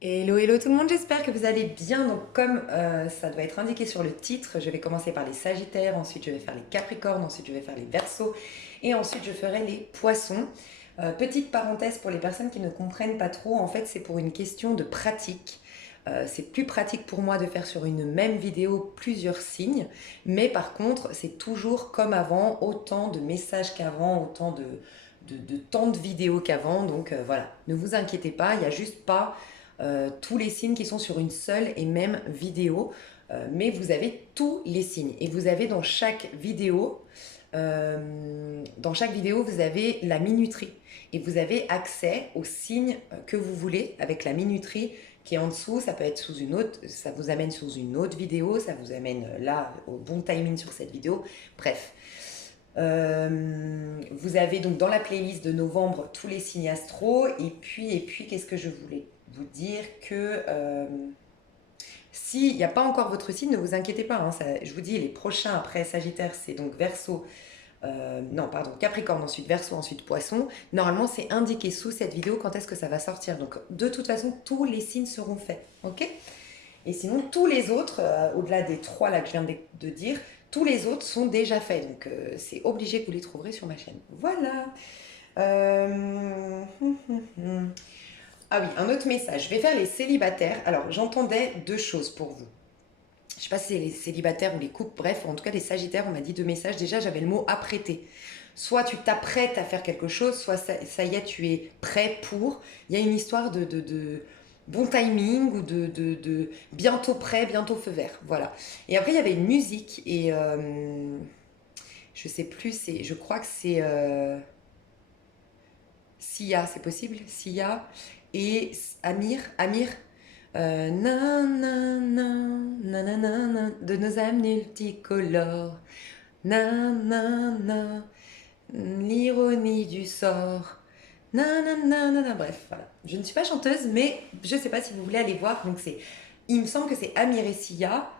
Hello, hello tout le monde, j'espère que vous allez bien. Donc comme ça doit être indiqué sur le titre, je vais commencer par les Sagittaires, ensuite je vais faire les Capricornes, ensuite je vais faire les Verseaux et ensuite je ferai les Poissons. Petite parenthèse pour les personnes qui ne comprennent pas trop, en fait c'est pour une question de pratique. C'est plus pratique pour moi de faire sur une même vidéo plusieurs signes, mais par contre c'est toujours comme avant, autant de messages qu'avant, autant de temps de vidéos qu'avant. Donc voilà, ne vous inquiétez pas, il n'y a juste pas tous les signes qui sont sur une seule et même vidéo, mais vous avez tous les signes et vous avez dans chaque vidéo, vous avez la minuterie et vous avez accès aux signes que vous voulez avec la minuterie qui est en dessous. Ça peut être sous une autre, ça vous amène sous une autre vidéo, ça vous amène là au bon timing sur cette vidéo. Bref, vous avez donc dans la playlist de novembre tous les signes astro. Et puis qu'est-ce que je voulais vous dire que s'il n'y a pas encore votre signe, ne vous inquiétez pas. Hein, je vous dis, les prochains après Sagittaire, c'est donc Verseau. Non, pardon, Capricorne, ensuite Verseau, ensuite Poisson. Normalement, c'est indiqué sous cette vidéo quand est-ce que ça va sortir. Donc, de toute façon, tous les signes seront faits. Ok? Et sinon, tous les autres, au-delà des trois là que je viens de dire, tous les autres sont déjà faits. Donc, c'est obligé que vous les trouverez sur ma chaîne. Voilà. Euh, Ah oui, un autre message. Je vais faire les célibataires. Alors, j'entendais deux choses pour vous. Je ne sais pas si c'est les célibataires ou les couples, bref, en tout cas les sagittaires, on m'a dit deux messages. Déjà, j'avais le mot apprêter. Soit tu t'apprêtes à faire quelque chose, soit ça y est, tu es prêt pour. Il y a une histoire de bon timing ou de bientôt prêt, bientôt feu vert. Voilà. Et après, il y avait une musique et je sais plus, je crois que c'est Sia, c'est possible Sia et Amir. Na, na, na, na, na, na, na, de nos âmes multicolores. Na, na, na, l'ironie du sort. Na, na, na, na, na. Bref, voilà. Je ne suis pas chanteuse, mais je ne sais pas si vous voulez aller voir. Donc il me semble que c'est Amir et Sia.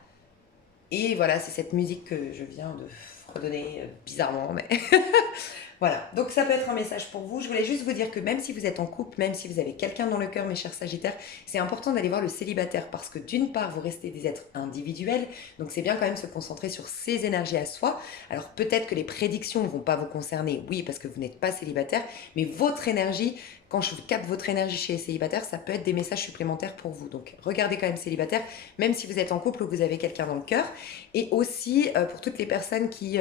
Et voilà, c'est cette musique que je viens de fredonner bizarrement, mais voilà, donc ça peut être un message pour vous. Je voulais juste vous dire que même si vous êtes en couple, même si vous avez quelqu'un dans le cœur, mes chers Sagittaires, c'est important d'aller voir le célibataire parce que d'une part, vous restez des êtres individuels, donc c'est bien quand même se concentrer sur ses énergies à soi. Alors peut-être que les prédictions ne vont pas vous concerner, oui, parce que vous n'êtes pas célibataire, mais votre énergie, quand je capte votre énergie chez les célibataires, ça peut être des messages supplémentaires pour vous. Donc regardez quand même célibataire, même si vous êtes en couple ou que vous avez quelqu'un dans le cœur. Et aussi pour toutes les personnes qui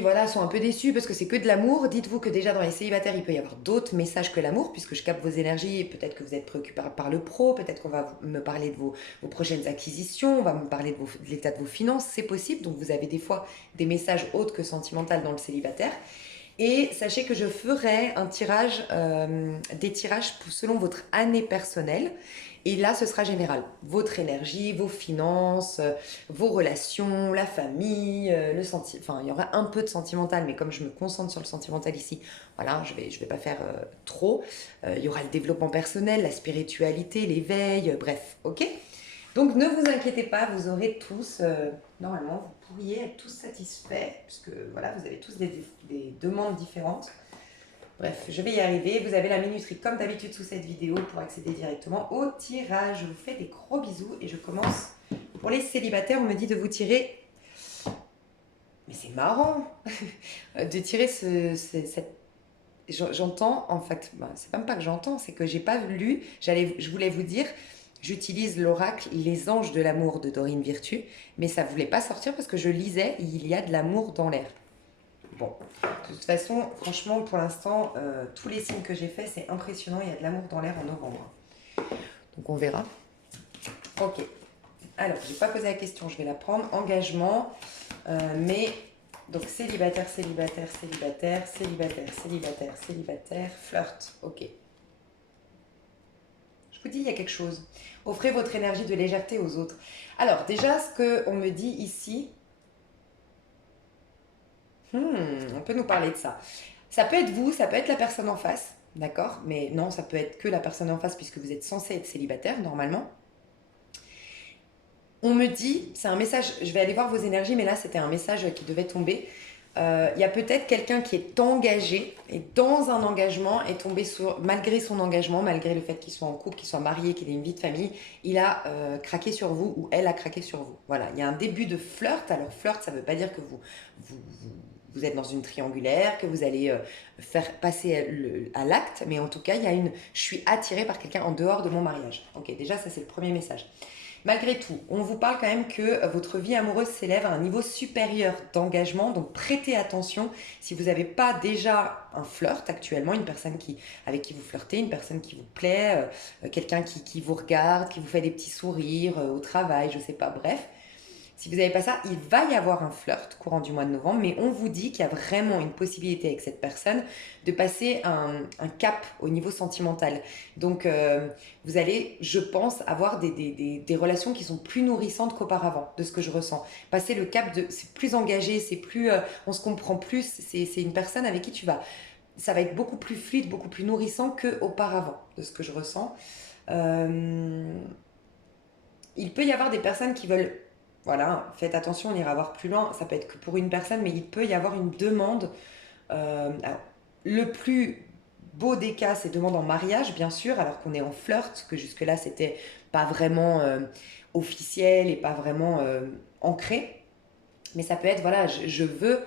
voilà, sont un peu déçus parce que c'est que de l'amour. Dites-vous que déjà dans les célibataires, il peut y avoir d'autres messages que l'amour, puisque je capte vos énergies et peut-être que vous êtes préoccupé par le pro, peut-être qu'on va me parler de vos prochaines acquisitions, on va me parler de l'état de vos finances, c'est possible. Donc vous avez des fois des messages autres que sentimentaux dans le célibataire. Et sachez que je ferai des tirages selon votre année personnelle. Et là, ce sera général. Votre énergie, vos finances, vos relations, la famille, enfin, il y aura un peu de sentimental, mais comme je me concentre sur le sentimental ici, voilà, je vais pas faire trop. Il y aura le développement personnel, la spiritualité, l'éveil, bref, ok. Donc ne vous inquiétez pas, vous aurez tous, normalement, vous pourriez être tous satisfaits, puisque voilà, vous avez tous des demandes différentes. Bref, je vais y arriver. Vous avez la minuterie comme d'habitude sous cette vidéo pour accéder directement au tirage. Je vous fais des gros bisous et je commence. Pour les célibataires, on me dit de vous tirer. Mais c'est marrant de tirer cette. J'entends, en fait, ben, c'est même pas que j'entends, c'est que j'ai pas lu. Je voulais vous dire, j'utilise l'oracle Les Anges de l'amour de Dorine Virtue, mais ça voulait pas sortir parce que je lisais, il y a de l'amour dans l'air. Bon, de toute façon, franchement, pour l'instant, tous les signes que j'ai faits, c'est impressionnant. Il y a de l'amour dans l'air en novembre. Donc on verra. Ok. Alors, j'ai pas posé la question, je vais la prendre. Engagement, mais donc célibataire, célibataire, célibataire, célibataire, célibataire, célibataire, flirt. Ok. Je vous dis, il y a quelque chose. Offrez votre énergie de légèreté aux autres. Alors, déjà, ce qu'on me dit ici, on peut nous parler de ça. Ça peut être vous, ça peut être la personne en face, d'accord? Mais non, ça peut être que la personne en face puisque vous êtes censé être célibataire normalement. On me dit, c'est un message, je vais aller voir vos énergies, mais là c'était un message qui devait tomber. Il y a peut-être quelqu'un qui est engagé et dans un engagement est tombé sur, malgré son engagement, malgré le fait qu'il soit en couple, qu'il soit marié, qu'il ait une vie de famille, il a craqué sur vous ou elle a craqué sur vous. Voilà, il y a un début de flirt. Alors flirt, ça ne veut pas dire que vous êtes dans une triangulaire, que vous allez faire passer à l'acte, mais en tout cas, il y a une, je suis attirée par quelqu'un en dehors de mon mariage. Ok, déjà ça c'est le premier message. Malgré tout, on vous parle quand même que votre vie amoureuse s'élève à un niveau supérieur d'engagement, donc prêtez attention si vous n'avez pas déjà un flirt actuellement, une personne avec qui vous flirtez, une personne qui vous plaît, quelqu'un qui vous regarde, qui vous fait des petits sourires au travail, je sais pas, bref. Si vous n'avez pas ça, il va y avoir un flirt courant du mois de novembre, mais on vous dit qu'il y a vraiment une possibilité avec cette personne de passer un cap au niveau sentimental. Donc, vous allez, je pense, avoir des relations qui sont plus nourrissantes qu'auparavant, de ce que je ressens. Passer le cap de, c'est plus engagé, c'est plus, on se comprend plus, c'est une personne avec qui ça va être beaucoup plus fluide, beaucoup plus nourrissant qu'auparavant, de ce que je ressens. Euh, il peut y avoir des personnes qui veulent, voilà, faites attention, on ira voir plus loin, ça peut être que pour une personne, mais il peut y avoir une demande. Alors, le plus beau des cas, c'est demande en mariage, bien sûr, alors qu'on est en flirt, que jusque-là, c'était pas vraiment officiel et pas vraiment ancré. Mais ça peut être, voilà, je veux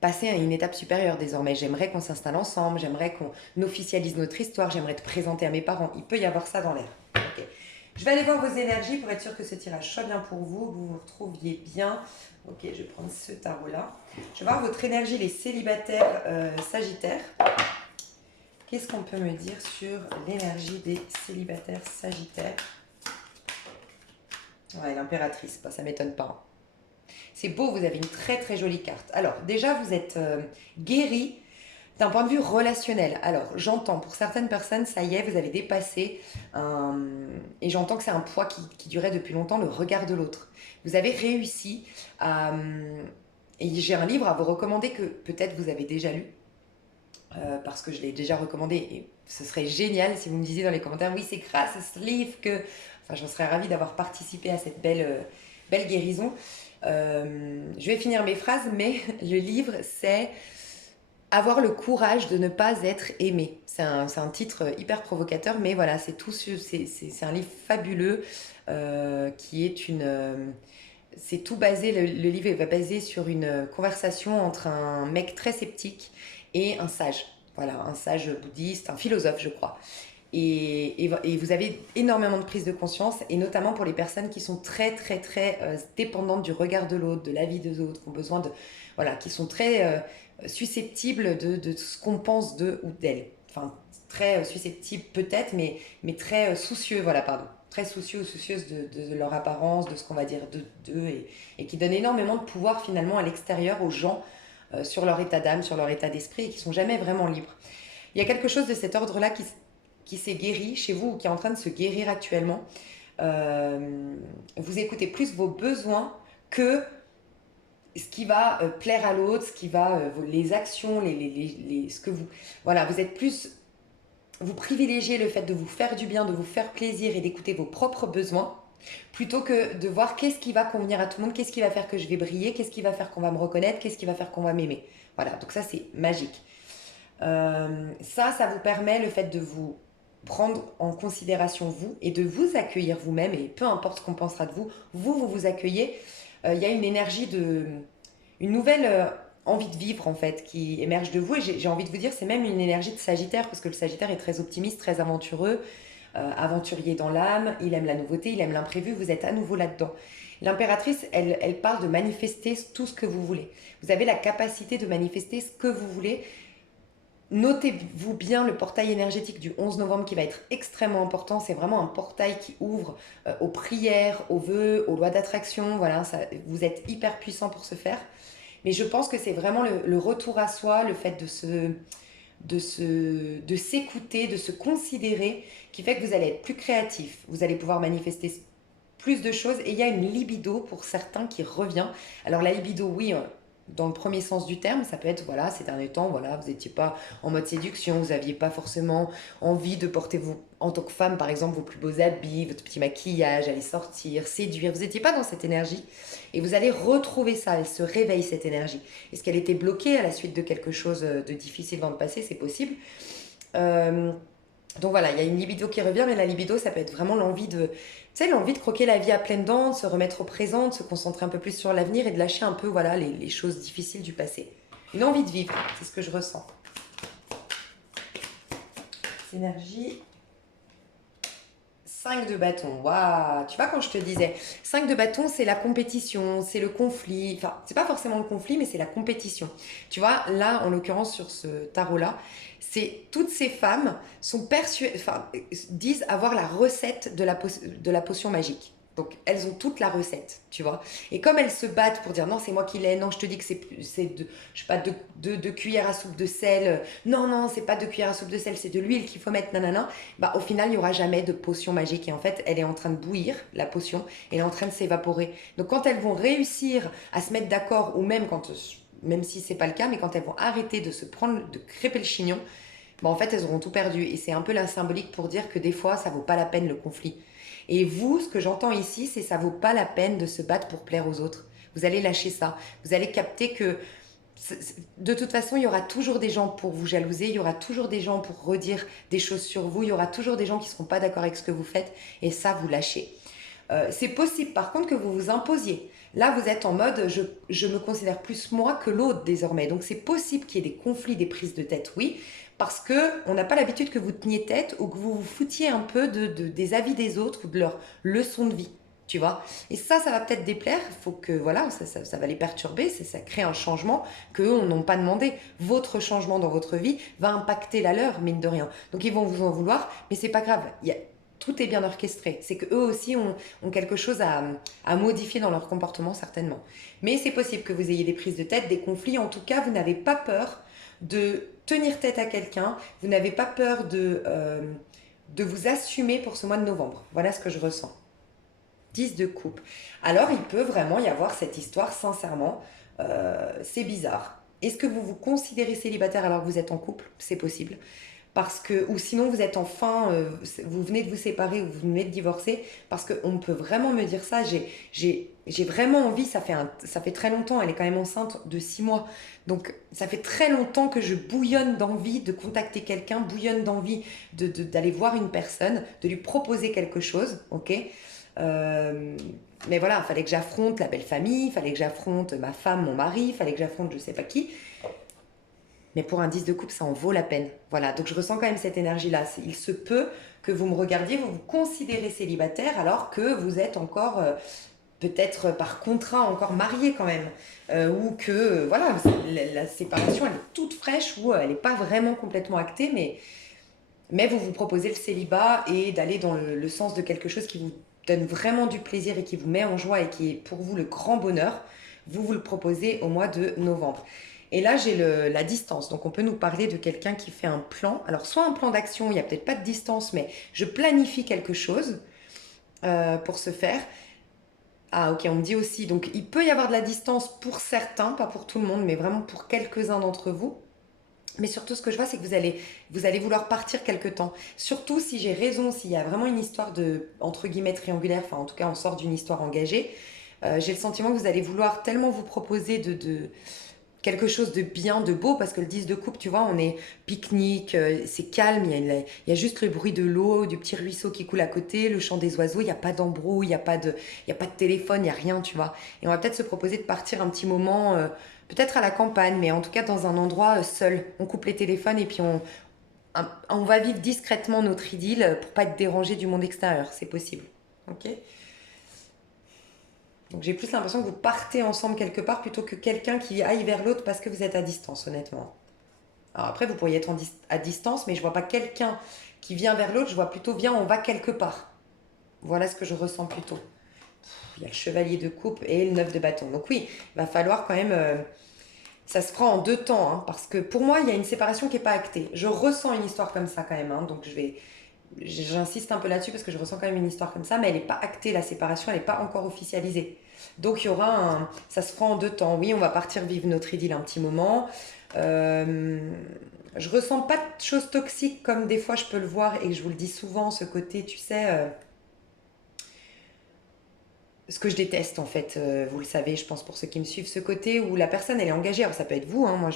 passer à une étape supérieure désormais. J'aimerais qu'on s'installe ensemble, j'aimerais qu'on officialise notre histoire, j'aimerais te présenter à mes parents. Il peut y avoir ça dans l'air. Ok. Je vais aller voir vos énergies pour être sûr que ce tirage soit bien pour vous, que vous vous retrouviez bien. Ok, je vais prendre ce tarot-là. Je vais voir votre énergie, les célibataires sagittaires. Qu'est-ce qu'on peut me dire sur l'énergie des célibataires sagittaires? Ouais, l'impératrice, bah, ça m'étonne pas. C'est beau, vous avez une très très jolie carte. Alors, déjà, vous êtes guéri d'un point de vue relationnel. Alors, j'entends, pour certaines personnes, ça y est, vous avez dépassé et j'entends que c'est un poids qui durait depuis longtemps, le regard de l'autre. Vous avez réussi à... et j'ai un livre à vous recommander que peut-être vous avez déjà lu, parce que je l'ai déjà recommandé et ce serait génial si vous me disiez dans les commentaires, oui, c'est grâce à ce livre que... Enfin, j'en serais ravie d'avoir participé à cette belle guérison. Je vais finir mes phrases, mais le livre, c'est avoir le courage de ne pas être aimé. C'est un titre hyper provocateur, mais voilà, c'est un livre fabuleux qui est une... c'est tout basé, le livre va basé sur une conversation entre un mec très sceptique et un sage. Voilà, un sage bouddhiste, un philosophe, je crois. Et vous avez énormément de prise de conscience, et notamment pour les personnes qui sont très, très, très dépendantes du regard de l'autre, de l'avis des autres, qui ont besoin de... Voilà, qui sont très susceptibles de ce qu'on pense d'eux ou d'elles. Enfin, très susceptibles peut-être, mais très soucieux, voilà, pardon. Très soucieux ou soucieuses de leur apparence, de ce qu'on va dire d'eux, et qui donnent énormément de pouvoir finalement à l'extérieur aux gens sur leur état d'âme, sur leur état d'esprit, et qui sont jamais vraiment libres. Il y a quelque chose de cet ordre-là qui s'est guéri chez vous ou qui est en train de se guérir actuellement. Vous écoutez plus vos besoins que ce qui va plaire à l'autre, ce qui va les actions, ce que vous... Voilà, vous êtes plus... Vous privilégiez le fait de vous faire du bien, de vous faire plaisir et d'écouter vos propres besoins, plutôt que de voir qu'est-ce qui va convenir à tout le monde, qu'est-ce qui va faire que je vais briller, qu'est-ce qui va faire qu'on va me reconnaître, qu'est-ce qui va faire qu'on va m'aimer. Voilà, donc ça c'est magique. Ça vous permet le fait de vous prendre en considération vous et de vous accueillir vous-même, et peu importe ce qu'on pensera de vous, vous accueillez. Il y a une énergie une nouvelle envie de vivre en fait qui émerge de vous, et j'ai envie de vous dire c'est même une énergie de Sagittaire, parce que le Sagittaire est très optimiste, très aventureux, aventurier dans l'âme, il aime la nouveauté, il aime l'imprévu, vous êtes à nouveau là-dedans. L'impératrice, elle parle de manifester tout ce que vous voulez. Vous avez la capacité de manifester ce que vous voulez. Notez-vous bien le portail énergétique du 11 novembre qui va être extrêmement important. C'est vraiment un portail qui ouvre aux prières, aux vœux, aux lois d'attraction. Voilà, vous êtes hyper puissant pour ce faire. Mais je pense que c'est vraiment le retour à soi, le fait de s'écouter, de se considérer, qui fait que vous allez être plus créatif. Vous allez pouvoir manifester plus de choses. Et il y a une libido pour certains qui revient. Alors la libido, oui, dans le premier sens du terme, ça peut être, voilà, ces derniers temps, voilà, vous n'étiez pas en mode séduction, vous n'aviez pas forcément envie de porter, vous, en tant que femme, par exemple, vos plus beaux habits, votre petit maquillage, aller sortir, séduire. Vous n'étiez pas dans cette énergie. Et vous allez retrouver ça. Elle se réveille, cette énergie. Est-ce qu'elle était bloquée à la suite de quelque chose de difficile dans le passé? C'est possible. Euh, donc voilà, il y a une libido qui revient, mais la libido, ça peut être vraiment l'envie de, tu sais, l'envie de croquer la vie à pleines dents, de se remettre au présent, de se concentrer un peu plus sur l'avenir et de lâcher un peu, voilà, les choses difficiles du passé. Une envie de vivre, c'est ce que je ressens. Énergie 5 de bâton, waouh! Tu vois, quand je te disais, 5 de bâton, c'est la compétition, c'est le conflit. Enfin, c'est pas forcément le conflit, mais c'est la compétition. Tu vois, là, en l'occurrence, sur ce tarot-là, c'est toutes ces femmes sont enfin, disent avoir la recette de la potion magique. Donc, elles ont toute la recette, tu vois. Et comme elles se battent pour dire non, c'est moi qui l'ai, non, je te dis que c'est je sais pas, deux cuillères à soupe de sel, non, non, c'est pas 2 cuillères à soupe de sel, c'est de l'huile qu'il faut mettre, nanana, bah, au final, il n'y aura jamais de potion magique. Et en fait, elle est en train de bouillir, la potion, et elle est en train de s'évaporer. Donc, quand elles vont réussir à se mettre d'accord, ou même quand, même si c'est pas le cas, mais quand elles vont arrêter de se prendre, de crêper le chignon, bah, en fait, elles auront tout perdu. Et c'est un peu la symbolique pour dire que des fois, ça vaut pas la peine le conflit. Et vous, ce que j'entends ici, c'est ça vaut pas la peine de se battre pour plaire aux autres. Vous allez lâcher ça. Vous allez capter que de toute façon, il y aura toujours des gens pour vous jalouser, il y aura toujours des gens pour redire des choses sur vous, il y aura toujours des gens qui ne seront pas d'accord avec ce que vous faites, et ça, vous lâchez. C'est possible, par contre, que vous vous imposiez. Là, vous êtes en mode, je me considère plus moi que l'autre désormais. Donc, c'est possible qu'il y ait des conflits, des prises de tête, oui, parce que on n'a pas l'habitude que vous teniez tête ou que vous vous foutiez un peu des avis des autres ou de leurs leçons de vie. Tu vois. Et ça va peut-être déplaire. Il faut que, voilà, ça va les perturber. Ça crée un changement qu'eux n'ont pas demandé. Votre changement dans votre vie va impacter la leur, mine de rien. Donc, ils vont vous en vouloir, mais c'est pas grave. Tout est bien orchestré. C'est qu'eux aussi ont quelque chose à modifier dans leur comportement, certainement. Mais c'est possible que vous ayez des prises de tête, des conflits. En tout cas, vous n'avez pas peur de tenir tête à quelqu'un. Vous n'avez pas peur de vous assumer pour ce mois de novembre. Voilà ce que je ressens. 10 de coupe. Alors, il peut vraiment y avoir cette histoire, sincèrement. C'est bizarre. Est-ce que vous vous considérez célibataire alors que vous êtes en couple? C'est possible. Parce que, ou sinon vous êtes enfin, vous venez de vous séparer ou vous venez de divorcer, parce qu'on peut vraiment me dire ça, j'ai vraiment envie, ça fait très longtemps, elle est quand même enceinte de 6 mois, donc ça fait très longtemps que je bouillonne d'envie de contacter quelqu'un, bouillonne d'envie d'aller voir une personne, de lui proposer quelque chose, ok. Euh, mais voilà, il fallait que j'affronte la belle famille, il fallait que j'affronte ma femme, mon mari, il fallait que j'affronte je sais pas qui. Mais pour un 10 de coupe, ça en vaut la peine. Voilà, donc je ressens quand même cette énergie-là. Il se peut que vous me regardiez, vous vous considérez célibataire alors que vous êtes encore, peut-être par contrat, encore marié quand même. Ou que, voilà, la séparation, elle est toute fraîche ou elle n'est pas vraiment complètement actée, mais vous vous proposez le célibat et d'aller dans le sens de quelque chose qui vous donne vraiment du plaisir et qui vous met en joie et qui est pour vous le grand bonheur. Vous le proposez au mois de novembre. Et là, j'ai la distance. Donc, on peut nous parler de quelqu'un qui fait un plan. Alors, soit un plan d'action, il n'y a peut-être pas de distance, mais je planifie quelque chose pour ce faire. Ah, ok, on me dit aussi. Donc, il peut y avoir de la distance pour certains, pas pour tout le monde, mais vraiment pour quelques-uns d'entre vous. Mais surtout, ce que je vois, c'est que vous allez vouloir partir quelque temps. Surtout si j'ai raison, s'il y a vraiment une histoire de, entre guillemets, triangulaire, enfin, en tout cas, on sort d'une histoire engagée. J'ai le sentiment que vous allez vouloir tellement vous proposer de quelque chose de bien, de beau, parce que le 10 de coupe, tu vois, on est pique-nique, c'est calme, il y a juste le bruit de l'eau, du petit ruisseau qui coule à côté, le chant des oiseaux, il n'y a pas d'embrouille, il y a pas de téléphone, il n'y a rien, tu vois. Et on va peut-être se proposer de partir un petit moment, peut-être à la campagne, mais en tout cas dans un endroit seul. On coupe les téléphones et puis on va vivre discrètement notre idylle pour pas être dérangé du monde extérieur, c'est possible. Ok. Donc j'ai plus l'impression que vous partez ensemble quelque part plutôt que quelqu'un qui aille vers l'autre parce que vous êtes à distance, honnêtement. Alors après, vous pourriez être à distance, mais je vois pas quelqu'un qui vient vers l'autre, je vois plutôt viens, on va quelque part. Voilà ce que je ressens plutôt. Il y a le chevalier de coupe et le 9 de bâton. Donc oui, il va falloir quand même... ça se fera en deux temps, hein, parce que pour moi, il y a une séparation qui n'est pas actée. Je ressens une histoire comme ça quand même, hein, donc j'insiste un peu là-dessus parce que je ressens quand même une histoire comme ça, mais elle n'est pas actée, la séparation, elle n'est pas encore officialisée. Donc il y aura ça se fera en deux temps. Oui, on va partir vivre notre idylle un petit moment. Euh, je ressens pas de choses toxiques comme des fois je peux le voir et que je vous le dis souvent, ce côté, tu sais, ce que je déteste en fait, vous le savez, je pense pour ceux qui me suivent, ce côté où la personne elle est engagée. Alors ça peut être vous, hein, moi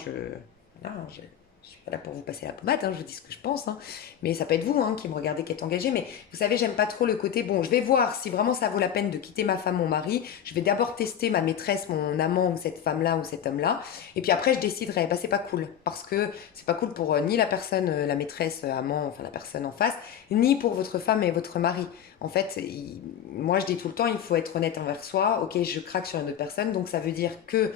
voilà, je suis pas là pour vous passer la pommade, hein, je vous dis ce que je pense, hein, mais ça peut être vous hein, qui me regardez qui êtes engagé. Mais vous savez, j'aime pas trop le côté, bon, je vais voir si vraiment ça vaut la peine de quitter ma femme, mon mari, je vais d'abord tester ma maîtresse, mon amant ou cette femme-là ou cet homme-là, et puis après je déciderai. Bah c'est pas cool, parce que c'est pas cool pour ni la personne, la maîtresse, amant, enfin la personne en face, ni pour votre femme et votre mari. En fait, moi je dis tout le temps, il faut être honnête envers soi. Ok, je craque sur une autre personne, donc ça veut dire que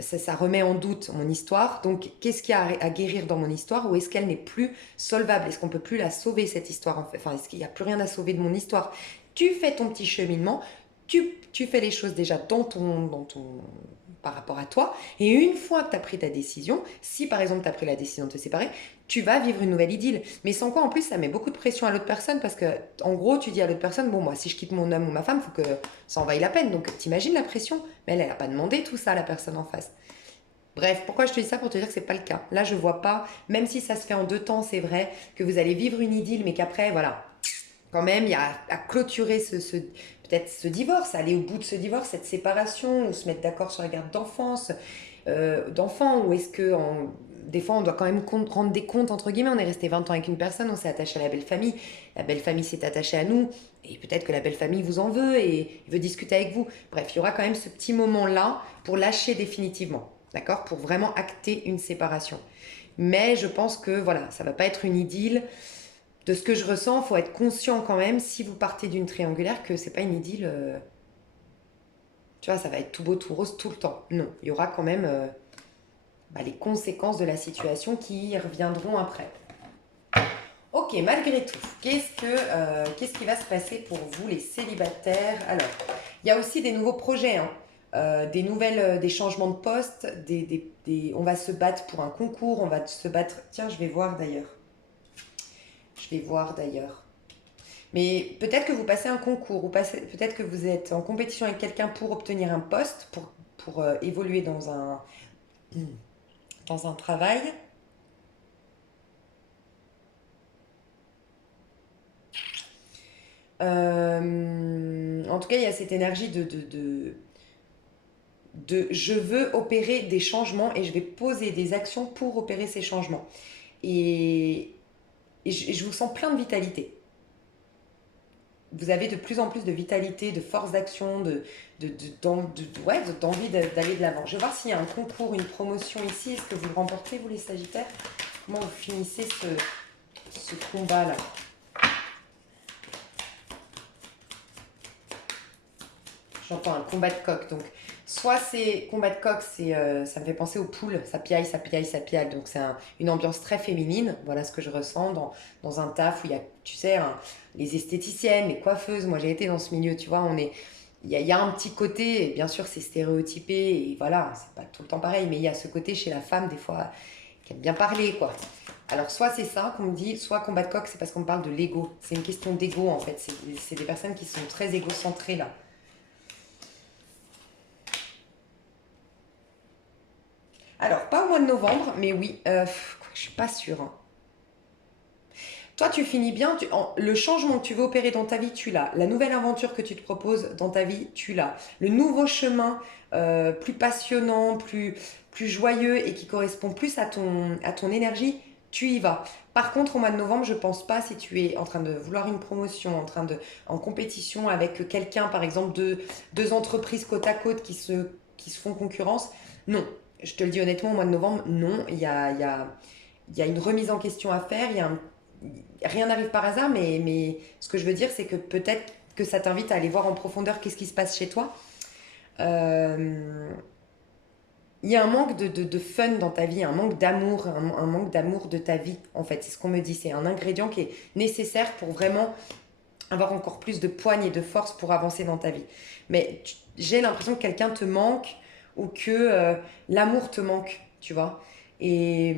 ça remet en doute mon histoire. Donc, qu'est-ce qu'il y a à guérir dans mon histoire ou est-ce qu'elle n'est plus solvable? Est-ce qu'on peut plus la sauver cette histoire en fait? Enfin, est-ce qu'il n'y a plus rien à sauver de mon histoire? Tu fais ton petit cheminement, tu fais les choses déjà par rapport à toi. Et une fois que tu as pris ta décision, si par exemple tu as pris la décision de te séparer, tu vas vivre une nouvelle idylle. Mais sans quoi, en plus, ça met beaucoup de pression à l'autre personne parce que, en gros, tu dis à l'autre personne, bon, moi, si je quitte mon homme ou ma femme, il faut que ça en vaille la peine. Donc, t'imagines la pression? Mais elle n'a pas demandé tout ça à la personne en face. Bref, pourquoi je te dis ça? Pour te dire que c'est pas le cas. Là, je vois pas, même si ça se fait en deux temps, c'est vrai, que vous allez vivre une idylle, mais qu'après, voilà, quand même, il y a à clôturer peut-être ce divorce, aller au bout de ce divorce, cette séparation, ou se mettre d'accord sur la garde d'enfants, ou est-ce que des fois on doit quand même rendre des comptes, entre guillemets, on est resté 20 ans avec une personne, on s'est attaché à la belle famille s'est attachée à nous, et peut-être que la belle famille vous en veut et veut discuter avec vous. Bref, il y aura quand même ce petit moment-là pour lâcher définitivement, d'accord? Pour vraiment acter une séparation. Mais je pense que voilà, ça va pas être une idylle. De ce que je ressens, il faut être conscient quand même, si vous partez d'une triangulaire, que c'est pas une idylle. Tu vois, ça va être tout beau, tout rose tout le temps. Non, il y aura quand même les conséquences de la situation qui reviendront après. Ok, malgré tout, qu'est-ce qui va se passer pour vous les célibataires? Alors, il y a aussi des nouveaux projets, hein. Des changements de poste, on va se battre pour un concours, on va se battre. Tiens, je vais voir d'ailleurs. Je vais voir d'ailleurs. Mais peut-être que vous passez un concours, ou peut-être que vous êtes en compétition avec quelqu'un pour obtenir un poste, pour évoluer dans un travail. En tout cas, il y a cette énergie de je veux opérer des changements et je vais poser des actions pour opérer ces changements. Et, je vous sens plein de vitalité. Vous avez de plus en plus de vitalité, de force d'action, ouais, d'envie d'aller de l'avant. Je vais voir s'il y a un concours, une promotion ici. Est-ce que vous le remportez, vous les Sagittaires? Comment vous finissez ce combat-là? J'entends un combat de coq. Donc, soit c'est combat de coq, ça me fait penser aux poules. Ça piaille, ça piaille, ça piaille. Donc, c'est une ambiance très féminine. Voilà ce que je ressens dans un taf où il y a, tu sais, les esthéticiennes, les coiffeuses. Moi, j'ai été dans ce milieu, tu vois. Il y a un petit côté, et bien sûr, c'est stéréotypé. Et voilà, c'est pas tout le temps pareil. Mais il y a ce côté chez la femme, des fois, qui aime bien parler, quoi. Alors, soit c'est ça qu'on me dit, soit combat de coq, c'est parce qu'on me parle de l'ego. C'est une question d'ego, en fait. C'est des personnes qui sont très égocentrées, là. Alors, pas au mois de novembre, mais oui, je suis pas sûre, hein. Toi, tu finis bien, le changement que tu veux opérer dans ta vie, tu l'as. La nouvelle aventure que tu te proposes dans ta vie, tu l'as. Le nouveau chemin plus passionnant, plus joyeux et qui correspond plus à ton énergie, tu y vas. Par contre, au mois de novembre, je pense pas si tu es en train de vouloir une promotion, en compétition avec quelqu'un, par exemple, deux entreprises côte à côte qui se font concurrence. Non, je te le dis honnêtement, au mois de novembre, non, il y a une remise en question à faire, rien n'arrive par hasard, mais ce que je veux dire, c'est que peut-être que ça t'invite à aller voir en profondeur qu'est-ce qui se passe chez toi. Euh, il y a un manque de fun dans ta vie, un manque d'amour, un manque d'amour de ta vie, en fait. C'est ce qu'on me dit. C'est un ingrédient qui est nécessaire pour vraiment avoir encore plus de poigne et de force pour avancer dans ta vie. Mais j'ai l'impression que quelqu'un te manque ou que l'amour te manque, tu vois. Et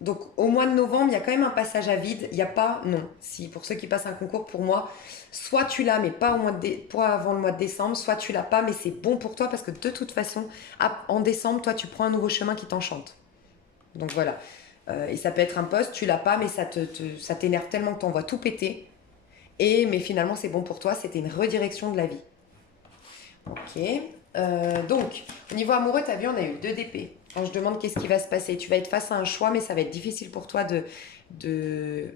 Donc au mois de novembre, il y a quand même un passage à vide. Il n'y a pas, non. Si pour ceux qui passent un concours, pour moi, soit tu l'as, mais pas, pas avant le mois de décembre, soit tu l'as pas, mais c'est bon pour toi parce que de toute façon, en décembre, toi, tu prends un nouveau chemin qui t'enchante. Donc voilà. Et ça peut être un poste, tu l'as pas, mais ça t'énerve tellement que tu envoies tout péter. Mais finalement, c'est bon pour toi, c'était une redirection de la vie. Ok. Donc, au niveau amoureux, tu as vu, on a eu 2 d'épée. Quand je demande qu'est-ce qui va se passer, tu vas être face à un choix, mais ça va être difficile pour toi de...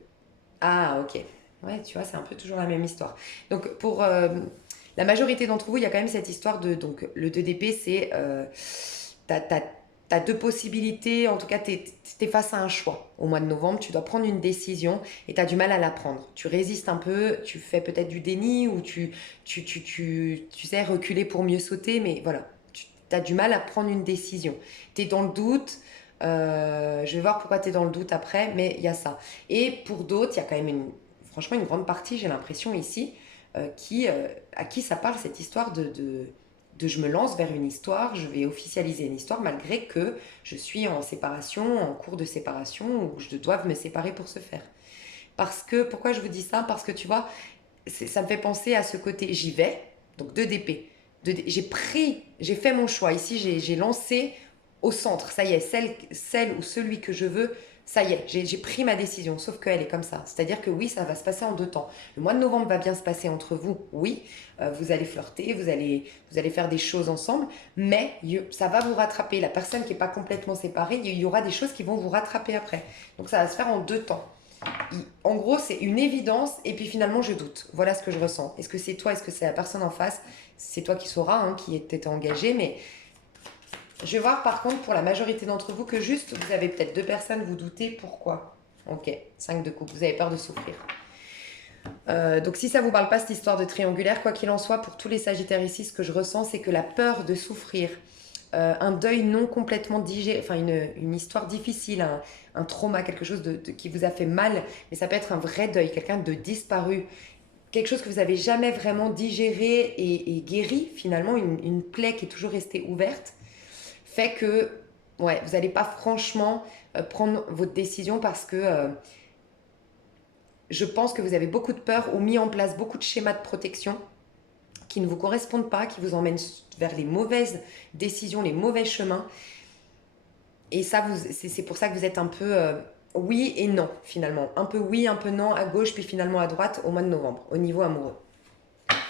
Ah, ok. Ouais, tu vois, c'est un peu toujours la même histoire. Donc, pour la majorité d'entre vous, il y a quand même cette histoire de... Donc, le 2 d'épée, c'est... t'as 2 possibilités. En tout cas, t'es face à un choix. Au mois de novembre, tu dois prendre une décision et tu as du mal à la prendre. Tu résistes un peu, tu fais peut-être du déni ou tu sais reculer pour mieux sauter, mais voilà. Tu as du mal à prendre une décision. Tu es dans le doute. Je vais voir pourquoi tu es dans le doute après, mais il y a ça. Et pour d'autres, il y a quand même franchement une grande partie, j'ai l'impression ici, à qui ça parle cette histoire de je me lance vers une histoire, je vais officialiser une histoire malgré que je suis en séparation, en cours de séparation, ou je dois me séparer pour ce faire. Parce que, pourquoi je vous dis ça? Parce que tu vois, ça me fait penser à ce côté, j'y vais, donc 2 d'épée. J'ai fait mon choix. Ici, j'ai lancé au centre. Ça y est, celle ou celui que je veux, ça y est, j'ai pris ma décision. Sauf qu'elle est comme ça. C'est-à-dire que oui, ça va se passer en 2 temps. Le mois de novembre va bien se passer entre vous, oui. Vous allez flirter, vous allez faire des choses ensemble, mais ça va vous rattraper. La personne qui n'est pas complètement séparée, il y aura des choses qui vont vous rattraper après. Donc ça va se faire en 2 temps. En gros, c'est une évidence et puis finalement, je doute. Voilà ce que je ressens. Est-ce que c'est toi? Est-ce que c'est la personne en face? C'est toi qui sauras, hein, qui était engagé. Mais je vais voir par contre pour la majorité d'entre vous que juste, vous avez peut-être 2 personnes, vous doutez. Pourquoi? Ok, 5 de coupe. Vous avez peur de souffrir. Donc si ça vous parle pas cette histoire de triangulaire, quoi qu'il en soit, pour tous les Sagittaires ici, ce que je ressens, c'est que la peur de souffrir, un deuil non complètement digéré, enfin une histoire difficile, un trauma, quelque chose qui vous a fait mal, mais ça peut être un vrai deuil, quelqu'un de disparu, quelque chose que vous avez jamais vraiment digéré et guéri, finalement, une plaie qui est toujours restée ouverte, fait que ouais, vous n'allez pas franchement prendre votre décision parce que je pense que vous avez beaucoup de peur ou mis en place beaucoup de schémas de protection qui ne vous correspondent pas, qui vous emmènent vers les mauvaises décisions, les mauvais chemins. Et ça, c'est pour ça que vous êtes un peu oui et non, finalement. Un peu oui, un peu non, à gauche, puis finalement à droite, au mois de novembre, au niveau amoureux.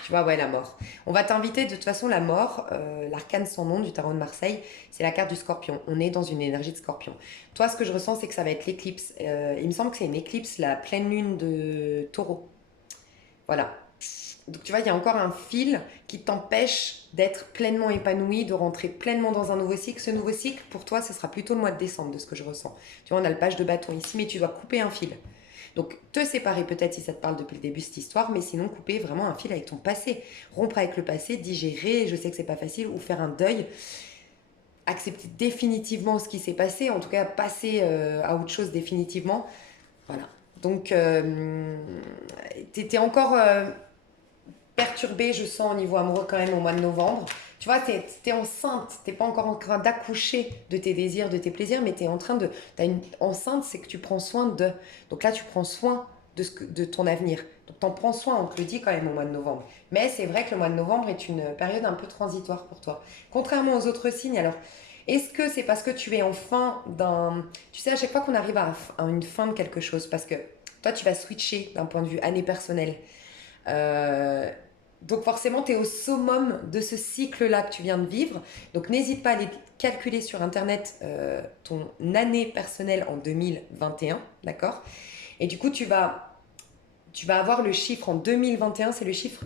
Tu vois, ouais, la mort. On va t'inviter, de toute façon, la mort, l'arcane sans nom du tarot de Marseille, c'est la carte du scorpion. On est dans une énergie de scorpion. Toi, ce que je ressens, c'est que ça va être l'éclipse. Il me semble que c'est une éclipse, la pleine lune de taureau. Voilà. Donc tu vois, il y a encore un fil qui t'empêche d'être pleinement épanoui, de rentrer pleinement dans un nouveau cycle. Ce nouveau cycle, pour toi, ce sera plutôt le mois de décembre, de ce que je ressens. Tu vois, on a le page de bâton ici, mais tu dois couper un fil. Donc te séparer peut-être si ça te parle depuis le début cette histoire, mais sinon couper vraiment un fil avec ton passé. Rompre avec le passé, digérer, je sais que c'est pas facile, ou faire un deuil. Accepter définitivement ce qui s'est passé, en tout cas passer à autre chose définitivement. Voilà. Donc t'es encore perturbée, je sens, au niveau amoureux quand même au mois de novembre. Tu vois, t'es enceinte, t'es pas encore en train d'accoucher de tes désirs, de tes plaisirs, mais t'es en train de... enceinte, c'est que tu prends soin de... Donc là, tu prends soin de ton avenir. Donc t'en prends soin, on te le dit quand même au mois de novembre. Mais c'est vrai que le mois de novembre est une période un peu transitoire pour toi. Contrairement aux autres signes, alors... Est-ce que c'est parce que tu es en fin d'un... Tu sais, à chaque fois qu'on arrive à une fin de quelque chose, parce que toi, tu vas switcher d'un point de vue année personnelle. Euh, donc forcément, tu es au summum de ce cycle-là que tu viens de vivre. Donc n'hésite pas à aller calculer sur Internet ton année personnelle en 2021, d'accord? Et du coup, tu vas avoir le chiffre en 2021, c'est le chiffre,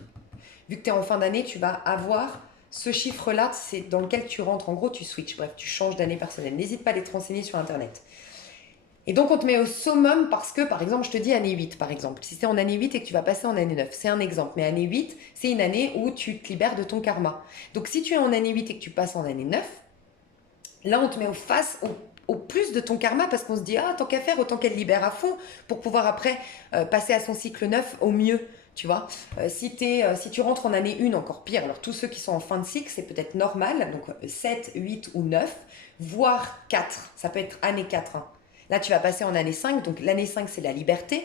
vu que tu es en fin d'année, tu vas avoir ce chiffre-là, c'est dans lequel tu rentres. En gros, tu switches, bref, tu changes d'année personnelle. N'hésite pas à aller te renseigner sur Internet. Et donc, on te met au summum parce que, par exemple, je te dis année 8, par exemple. Si c'est en année 8 et que tu vas passer en année 9, c'est un exemple. Mais année 8, c'est une année où tu te libères de ton karma. Donc, si tu es en année 8 et que tu passes en année 9, là, on te met au plus de ton karma parce qu'on se dit, ah, tant qu'à faire, autant qu'elle libère à fond pour pouvoir après passer à son cycle 9 au mieux. Tu vois, si tu rentres en année 1, encore pire. Alors, tous ceux qui sont en fin de cycle, c'est peut-être normal. Donc, 7, 8 ou 9, voire 4. Ça peut être année 4, hein. Là, tu vas passer en année 5. Donc l'année 5, c'est la liberté.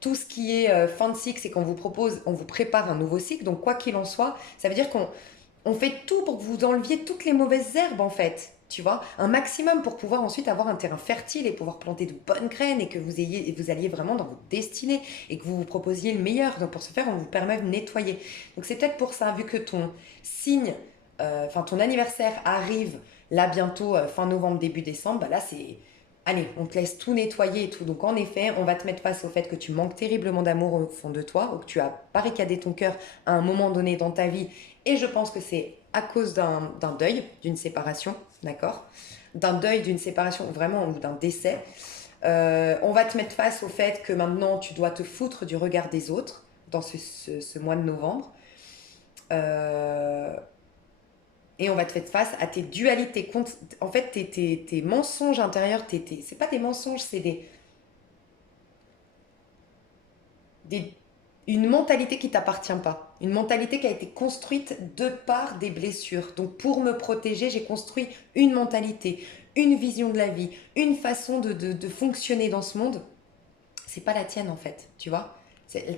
Tout ce qui est fin de cycle, c'est qu'on vous propose, on vous prépare un nouveau cycle. Donc quoi qu'il en soit, ça veut dire qu'on fait tout pour que vous enleviez toutes les mauvaises herbes en fait. Tu vois, un maximum pour pouvoir ensuite avoir un terrain fertile et pouvoir planter de bonnes graines et que vous alliez vraiment dans votre destinée et que vous vous proposiez le meilleur. Donc pour ce faire, on vous permet de nettoyer. Donc c'est peut-être pour ça, vu que ton signe, ton anniversaire arrive là bientôt, fin novembre, début décembre, bah là c'est allez, on te laisse tout nettoyer et tout. Donc en effet, on va te mettre face au fait que tu manques terriblement d'amour au fond de toi ou que tu as barricadé ton cœur à un moment donné dans ta vie. Et je pense que c'est à cause d'un deuil, d'une séparation, d'accord? D'un deuil, d'une séparation vraiment ou d'un décès. On va te mettre face au fait que maintenant tu dois te foutre du regard des autres dans ce mois de novembre. Euh, et on va te mettre face à tes dualités. En fait, tes mensonges intérieurs, c'est pas des mensonges, c'est des, une mentalité qui t'appartient pas. Une mentalité qui a été construite de par des blessures. Donc pour me protéger, j'ai construit une mentalité, une vision de la vie, une façon de fonctionner dans ce monde. C'est pas la tienne en fait, tu vois.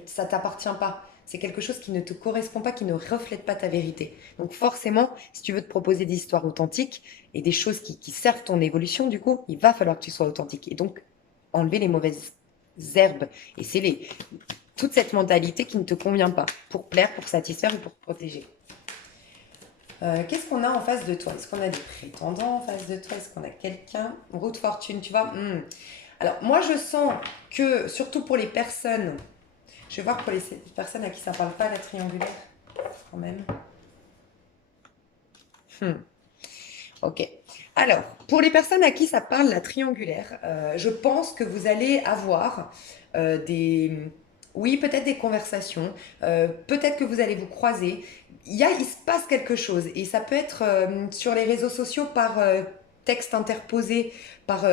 Ça t'appartient pas. C'est quelque chose qui ne te correspond pas, qui ne reflète pas ta vérité. Donc forcément, si tu veux te proposer des histoires authentiques et des choses qui servent ton évolution, du coup, il va falloir que tu sois authentique. Et donc, enlever les mauvaises herbes. Et c'est toute cette mentalité qui ne te convient pas pour plaire, pour satisfaire ou pour te protéger. Qu'est-ce qu'on a en face de toi? Est-ce qu'on a des prétendants en face de toi? Est-ce qu'on a quelqu'un? Roue de fortune, tu vois. Alors, moi, je sens que, surtout pour les personnes, je vais voir pour les personnes à qui ça ne parle pas, la triangulaire, quand même. Ok. Alors, pour les personnes à qui ça parle, la triangulaire, je pense que vous allez avoir des... Oui, peut-être des conversations, peut-être que vous allez vous croiser. Il se passe quelque chose et ça peut être sur les réseaux sociaux par texte interposé, par,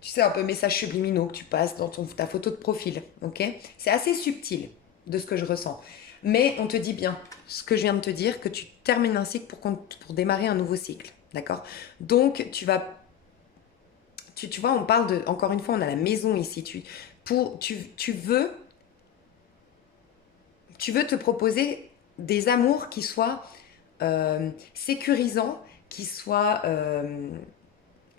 tu sais, un peu messages subliminaux que tu passes dans ta photo de profil. Ok. C'est assez subtil de ce que je ressens. Mais on te dit bien ce que je viens de te dire, que tu termines un cycle pour démarrer un nouveau cycle. D'accord. Donc, tu vois, on parle de, encore une fois, on a la maison ici. Tu veux te proposer des amours qui soient sécurisants, qui soient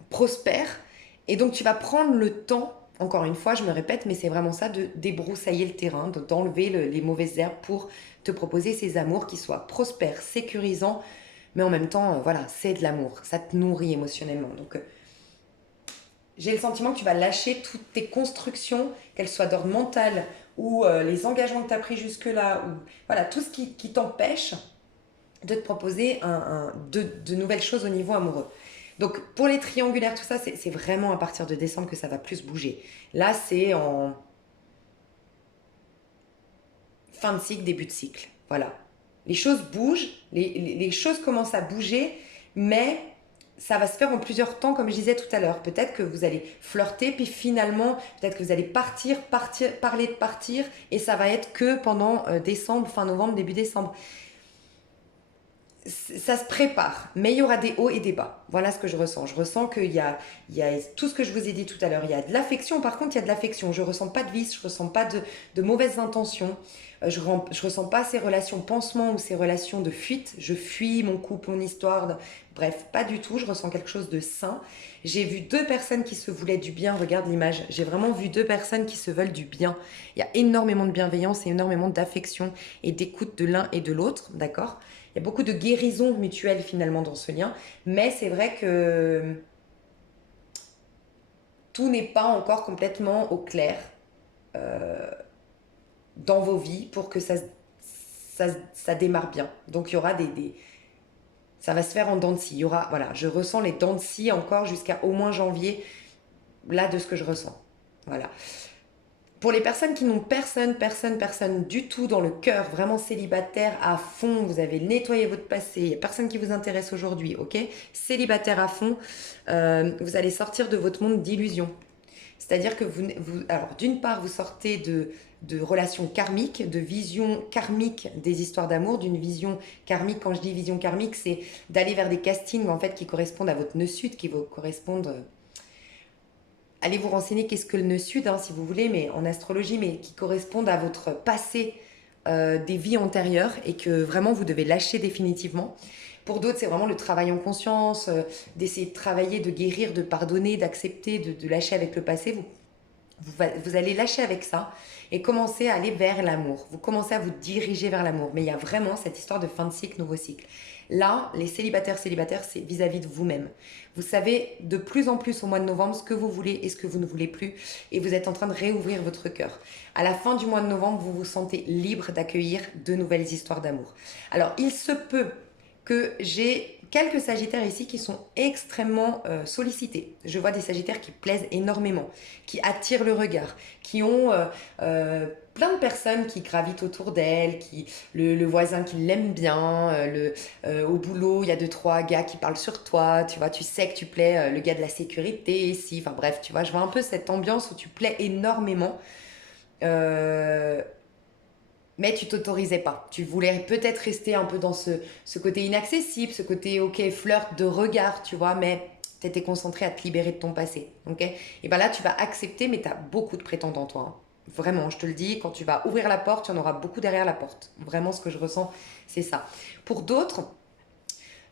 prospères. Et donc, tu vas prendre le temps, encore une fois, je me répète, mais c'est vraiment ça, de débroussailler le terrain, d'enlever les mauvaises herbes pour te proposer ces amours qui soient prospères, sécurisants, mais en même temps, voilà, c'est de l'amour. Ça te nourrit émotionnellement. Donc, j'ai le sentiment que tu vas lâcher toutes tes constructions, qu'elles soient d'ordre mental ou les engagements que tu as pris jusque-là, ou voilà, tout ce qui t'empêche de te proposer de nouvelles choses au niveau amoureux. Donc pour les triangulaires, tout ça, c'est vraiment à partir de décembre que ça va plus bouger. Là, c'est en fin de cycle, début de cycle. Voilà. Les choses bougent, les choses commencent à bouger, mais ça va se faire en plusieurs temps, comme je disais tout à l'heure. Peut-être que vous allez flirter, puis finalement, peut-être que vous allez parler de partir, et ça va être que pendant décembre, fin novembre, début décembre. Ça se prépare, mais il y aura des hauts et des bas. Voilà ce que je ressens. Je ressens il y a tout ce que je vous ai dit tout à l'heure. Il y a de l'affection, par contre, il y a de l'affection. Je ressens pas de vice, je ressens pas de mauvaises intentions. Je ressens pas ces relations pansement ou ces relations de fuite. Je fuis mon couple, mon histoire. Bref, pas du tout. Je ressens quelque chose de sain. J'ai vu deux personnes qui se voulaient du bien. Regarde l'image. J'ai vraiment vu deux personnes qui se veulent du bien. Il y a énormément de bienveillance et énormément d'affection et d'écoute de l'un et de l'autre. D'accord? Il y a beaucoup de guérison mutuelle finalement dans ce lien, mais c'est vrai que tout n'est pas encore complètement au clair dans vos vies pour que ça démarre bien. Donc il y aura ça va se faire en dents de scie. Il y aura, voilà, je ressens les dents de scie encore jusqu'à au moins janvier, là de ce que je ressens. Voilà. Pour les personnes qui n'ont personne du tout dans le cœur, vraiment célibataire à fond, vous avez nettoyé votre passé, il n'y a personne qui vous intéresse aujourd'hui, ok? Célibataire à fond, vous allez sortir de votre monde d'illusion. C'est-à-dire que alors d'une part, vous sortez de relations karmiques, de visions karmiques des histoires d'amour, d'une vision karmique. Quand je dis vision karmique, c'est d'aller vers des castings en fait qui correspondent à votre nœud sud, qui vous correspondent allez vous renseigner qu'est-ce que le nœud sud, hein, si vous voulez, mais en astrologie, mais qui correspondent à votre passé des vies antérieures et que vraiment vous devez lâcher définitivement. Pour d'autres, c'est vraiment le travail en conscience, d'essayer de travailler, de guérir, de pardonner, d'accepter, de lâcher avec le passé. Vous allez lâcher avec ça et commencer à aller vers l'amour. Vous commencez à vous diriger vers l'amour. Mais il y a vraiment cette histoire de fin de cycle, nouveau cycle. Là, les célibataires, c'est vis-à-vis de vous-même. Vous savez de plus en plus au mois de novembre ce que vous voulez et ce que vous ne voulez plus. Et vous êtes en train de réouvrir votre cœur. À la fin du mois de novembre, vous vous sentez libre d'accueillir de nouvelles histoires d'amour. Alors, il se peut que j'ai quelques sagittaires ici qui sont extrêmement sollicités. Je vois des sagittaires qui plaisent énormément, qui attirent le regard, qui ont plein de personnes qui gravitent autour d'elles, le voisin qui l'aime bien, au boulot, il y a deux, trois gars qui parlent sur toi, tu vois, tu sais que tu plais, le gars de la sécurité ici, enfin bref, tu vois, je vois un peu cette ambiance où tu plais énormément. Euh, mais tu t'autorisais pas. Tu voulais peut-être rester un peu dans ce côté inaccessible, ce côté, ok, flirt de regard, tu vois, mais tu étais concentré à te libérer de ton passé, ok. Et bien là, tu vas accepter, mais tu as beaucoup de prétendants, toi, hein. Vraiment, je te le dis, quand tu vas ouvrir la porte, il y en aura beaucoup derrière la porte. Vraiment, ce que je ressens, c'est ça. Pour d'autres,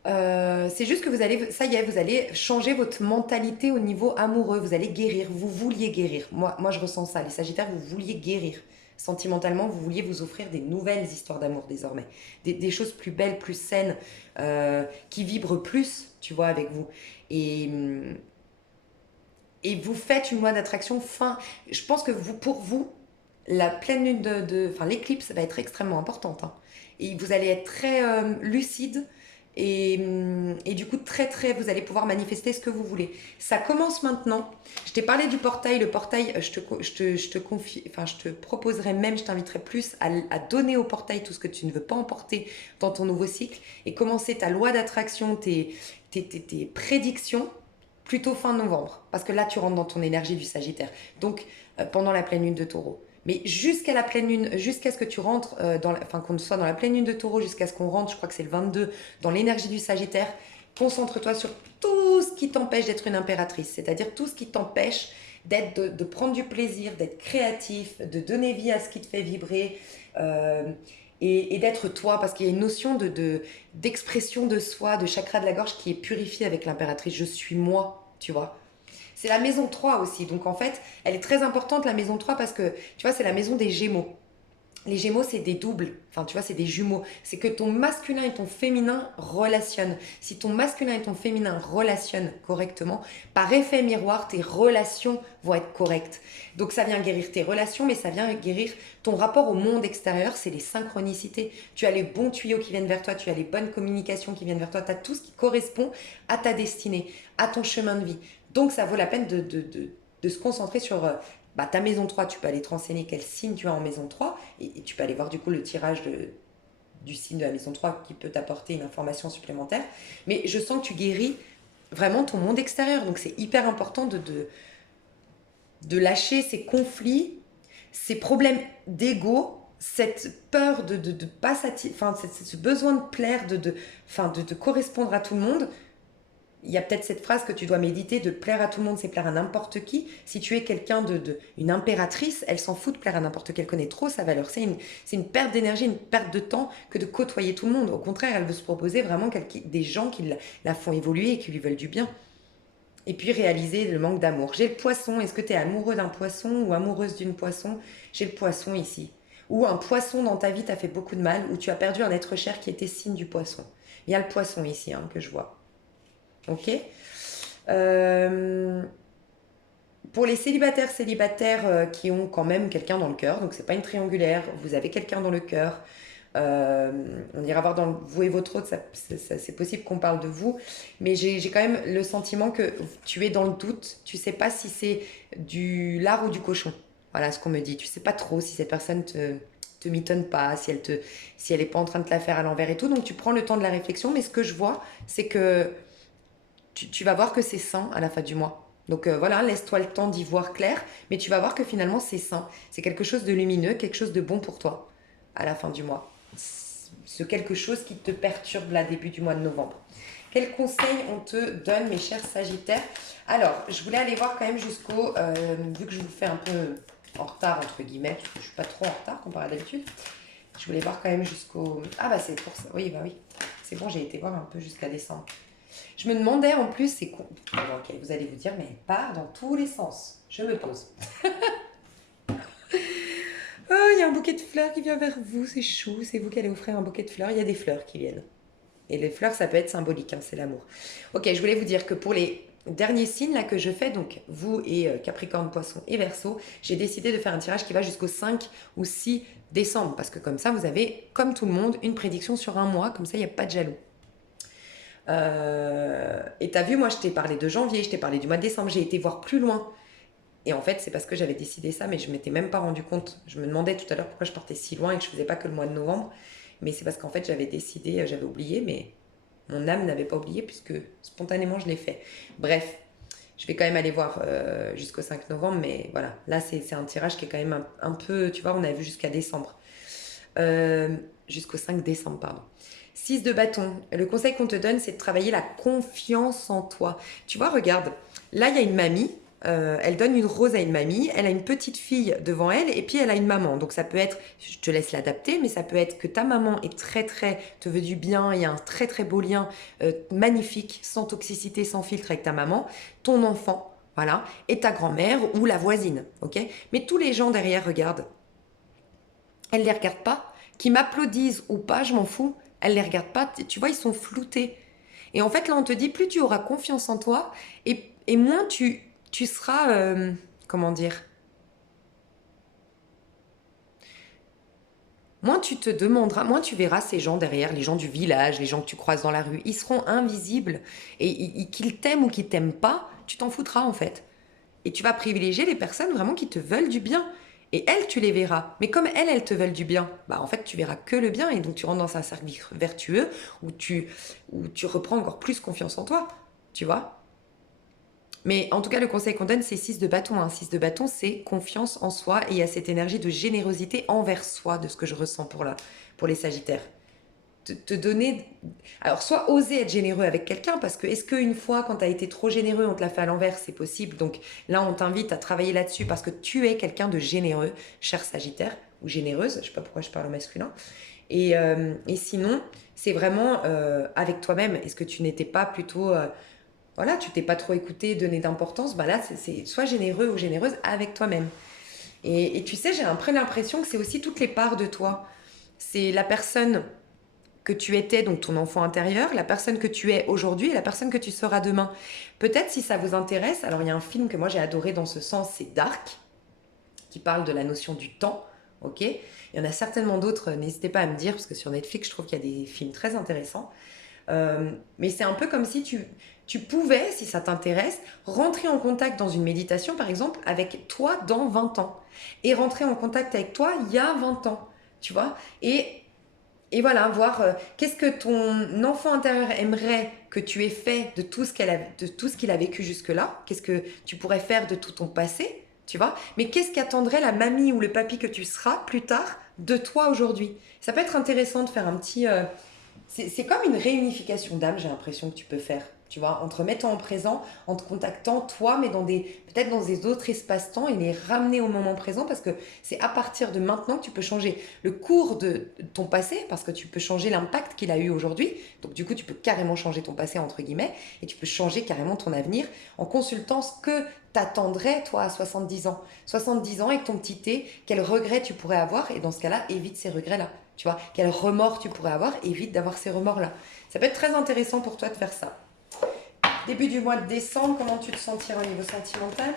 c'est juste que vous allez, ça y est, vous allez changer votre mentalité au niveau amoureux. Vous allez guérir. Vous vouliez guérir. Moi, je ressens ça. Les Sagittaires, vous vouliez guérir. Sentimentalement, vous vouliez vous offrir des nouvelles histoires d'amour désormais. Des choses plus belles, plus saines, qui vibrent plus, tu vois, avec vous. Et, et vous faites une loi d'attraction fin. Je pense que pour vous, la pleine lune enfin, l'éclipse va être extrêmement importante, hein. Et vous allez être très lucide et du coup vous allez pouvoir manifester ce que vous voulez. Ça commence maintenant. Je t'ai parlé du portail. Le portail, je te confie, enfin je te proposerai même, je t'inviterai plus à donner au portail tout ce que tu ne veux pas emporter dans ton nouveau cycle et commencer ta loi d'attraction, tes prédictions plutôt fin novembre. Parce que là, tu rentres dans ton énergie du Sagittaire. Donc, pendant la pleine lune de Taureau. Mais jusqu'à la pleine lune, jusqu'à ce que tu rentres, enfin qu'on soit dans la pleine lune de Taureau, jusqu'à ce qu'on rentre, je crois que c'est le 22, dans l'énergie du Sagittaire, concentre-toi sur tout ce qui t'empêche d'être une impératrice. C'est-à-dire tout ce qui t'empêche de prendre du plaisir, d'être créatif, de donner vie à ce qui te fait vibrer. Et d'être toi, parce qu'il y a une notion d'expression de soi, de chakra de la gorge qui est purifiée avec l'impératrice. Je suis moi, tu vois. C'est la maison 3 aussi. Donc en fait, elle est très importante, la maison 3 parce que, tu vois, c'est la maison des Gémeaux. Les Gémeaux, c'est des doubles. Enfin, tu vois, c'est des jumeaux. C'est que ton masculin et ton féminin relationnent. Si ton masculin et ton féminin relationnent correctement, par effet miroir, tes relations vont être correctes. Donc ça vient guérir tes relations, mais ça vient guérir ton rapport au monde extérieur. C'est les synchronicités. Tu as les bons tuyaux qui viennent vers toi, tu as les bonnes communications qui viennent vers toi. Tu as tout ce qui correspond à ta destinée, à ton chemin de vie. Donc ça vaut la peine de se concentrer sur ta maison 3. Tu peux aller te renseigner quel signe tu as en maison 3 et tu peux aller voir du coup le tirage du signe de la maison 3 qui peut t'apporter une information supplémentaire. Mais je sens que tu guéris vraiment ton monde extérieur. Donc c'est hyper important de lâcher ces conflits, ces problèmes d'ego, cette peur de pas enfin, ce besoin de plaire, de correspondre à tout le monde. Il y a peut-être cette phrase que tu dois méditer, de plaire à tout le monde, c'est plaire à n'importe qui. Si tu es quelqu'un une impératrice, elle s'en fout de plaire à n'importe qui, elle connaît trop sa valeur. C'est une perte d'énergie, une perte de temps que de côtoyer tout le monde. Au contraire, elle veut se proposer vraiment des gens qui la font évoluer et qui lui veulent du bien. Et puis réaliser le manque d'amour. J'ai le poisson, est-ce que tu es amoureux d'un poisson ou amoureuse d'une poisson? J'ai le poisson ici. Ou un poisson dans ta vie t'a fait beaucoup de mal, ou tu as perdu un être cher qui était signe du poisson. Il y a le poisson ici que je vois. Ok. Euh, pour les célibataires qui ont quand même quelqu'un dans le cœur, donc c'est pas une triangulaire, vous avez quelqu'un dans le cœur, on ira voir dans vous et votre autre, c'est possible qu'on parle de vous, mais j'ai quand même le sentiment que tu es dans le doute, tu sais pas si c'est du lard ou du cochon. Voilà ce qu'on me dit. Tu sais pas trop si cette personne te mitonne pas, si elle est pas en train de te la faire à l'envers et tout, donc tu prends le temps de la réflexion, mais ce que je vois, c'est que tu vas voir que c'est sain à la fin du mois. Donc voilà, laisse-toi le temps d'y voir clair, mais tu vas voir que finalement c'est sain. C'est quelque chose de lumineux, quelque chose de bon pour toi à la fin du mois. C'est quelque chose qui te perturbe là, début du mois de novembre. Quels conseils on te donne, mes chers Sagittaires? Alors, je voulais aller voir quand même jusqu'au... vu que je vous fais un peu en retard, entre guillemets, parce que je ne suis pas trop en retard comparé à d'habitude. Je voulais voir quand même jusqu'au... Ah bah c'est pour ça. Oui, bah oui. C'est bon, j'ai été voir un peu jusqu'à décembre. Je me demandais en plus, c'est con... Bon, ok, vous allez vous dire, mais elle part dans tous les sens. Je me pose. Oh, il y a un bouquet de fleurs qui vient vers vous, c'est chou. C'est vous qui allez offrir un bouquet de fleurs. Il y a des fleurs qui viennent. Et les fleurs, ça peut être symbolique, hein, c'est l'amour. Ok, je voulais vous dire que pour les derniers signes là que je fais, donc vous et Capricorne, Poisson et Verseau, j'ai décidé de faire un tirage qui va jusqu'au 5 ou 6 décembre. Parce que comme ça, vous avez, comme tout le monde, une prédiction sur un mois. Comme ça, il n'y a pas de jaloux. Et t'as vu, moi, je t'ai parlé de janvier, je t'ai parlé du mois de décembre. J'ai été voir plus loin. Et en fait, c'est parce que j'avais décidé ça, mais je m'étais même pas rendu compte. Je me demandais tout à l'heure pourquoi je partais si loin et que je faisais pas que le mois de novembre. Mais c'est parce qu'en fait, j'avais décidé, j'avais oublié, mais mon âme n'avait pas oublié puisque spontanément, je l'ai fait. Bref, je vais quand même aller voir jusqu'au 5 novembre, mais voilà. Là, c'est un tirage qui est quand même un peu, tu vois, on a vu jusqu'à décembre. Jusqu'au 5 décembre, pardon. 6 de bâton. Le conseil qu'on te donne, c'est de travailler la confiance en toi. Tu vois, regarde, là, il y a une mamie. Elle donne une rose à une mamie, elle a une petite fille devant elle et puis elle a une maman. Donc ça peut être, je te laisse l'adapter, mais ça peut être que ta maman est te veut du bien, il y a un très très beau lien magnifique, sans toxicité, sans filtre avec ta maman, ton enfant, voilà, et ta grand-mère ou la voisine, ok? Mais tous les gens derrière, regarde, elle les regarde pas, qui m'applaudissent ou pas, je m'en fous, elle les regarde pas, tu vois, ils sont floutés. Et en fait, là, on te dit, plus tu auras confiance en toi, et moins tu seras, comment dire, moins tu te demanderas, moins tu verras ces gens derrière, les gens du village, les gens que tu croises dans la rue, ils seront invisibles. Et qu'ils t'aiment ou qu'ils t'aiment pas, tu t'en foutras en fait. Et tu vas privilégier les personnes vraiment qui te veulent du bien. Et elles, tu les verras. Mais comme elles te veulent du bien, bah en fait, tu verras que le bien. Et donc, tu rentres dans un cercle vertueux où tu reprends encore plus confiance en toi. Tu vois? Mais en tout cas, le conseil qu'on donne, c'est 6 de bâton. Hein. 6 de bâton, c'est confiance en soi et il y a cette énergie de générosité envers soi, de ce que je ressens pour les Sagittaires. Te donner. Alors, soit oser être généreux avec quelqu'un, parce que est-ce qu'une fois, quand tu as été trop généreux, on te l'a fait à l'envers, c'est possible. Donc là, on t'invite à travailler là-dessus parce que tu es quelqu'un de généreux, cher Sagittaire, ou généreuse, je ne sais pas pourquoi je parle au masculin. Et sinon, c'est vraiment avec toi-même. Est-ce que tu n'étais pas plutôt. Voilà, tu t'es pas trop écouté, donné d'importance, bah là, c'est soit généreux ou généreuse avec toi-même. Et tu sais, j'ai un peu l'impression que c'est aussi toutes les parts de toi. C'est la personne que tu étais, donc ton enfant intérieur, la personne que tu es aujourd'hui et la personne que tu seras demain. Peut-être si ça vous intéresse, alors il y a un film que moi j'ai adoré dans ce sens, c'est Dark, qui parle de la notion du temps. Ok, il y en a certainement d'autres, n'hésitez pas à me dire, parce que sur Netflix, je trouve qu'il y a des films très intéressants. Mais c'est un peu comme si tu pouvais, si ça t'intéresse, rentrer en contact dans une méditation, par exemple, avec toi dans 20 ans. Et rentrer en contact avec toi il y a 20 ans. Tu vois? Et voilà, voir qu'est-ce que ton enfant intérieur aimerait que tu aies fait de tout ce de tout ce qu'il a vécu jusque-là. Qu'est-ce que tu pourrais faire de tout ton passé, tu vois? Mais qu'est-ce qu'attendrait la mamie ou le papy que tu seras plus tard de toi aujourd'hui? Ça peut être intéressant de faire un petit, c'est comme une réunification d'âme, j'ai l'impression que tu peux faire. Tu vois, en te remettant en présent, en te contactant toi, mais peut-être dans des autres espaces-temps et les ramener au moment présent parce que c'est à partir de maintenant que tu peux changer le cours de ton passé parce que tu peux changer l'impact qu'il a eu aujourd'hui. Donc, du coup, tu peux carrément changer ton passé, entre guillemets, et tu peux changer carrément ton avenir en consultant ce que t'attendrais, toi, à 70 ans. 70 ans avec ton petit thé, quels regrets tu pourrais avoir et dans ce cas-là, évite ces regrets-là. Tu vois, quel remords tu pourrais avoir, évite d'avoir ces remords-là. Ça peut être très intéressant pour toi de faire ça. Début du mois de décembre, comment tu te sentiras au niveau sentimental?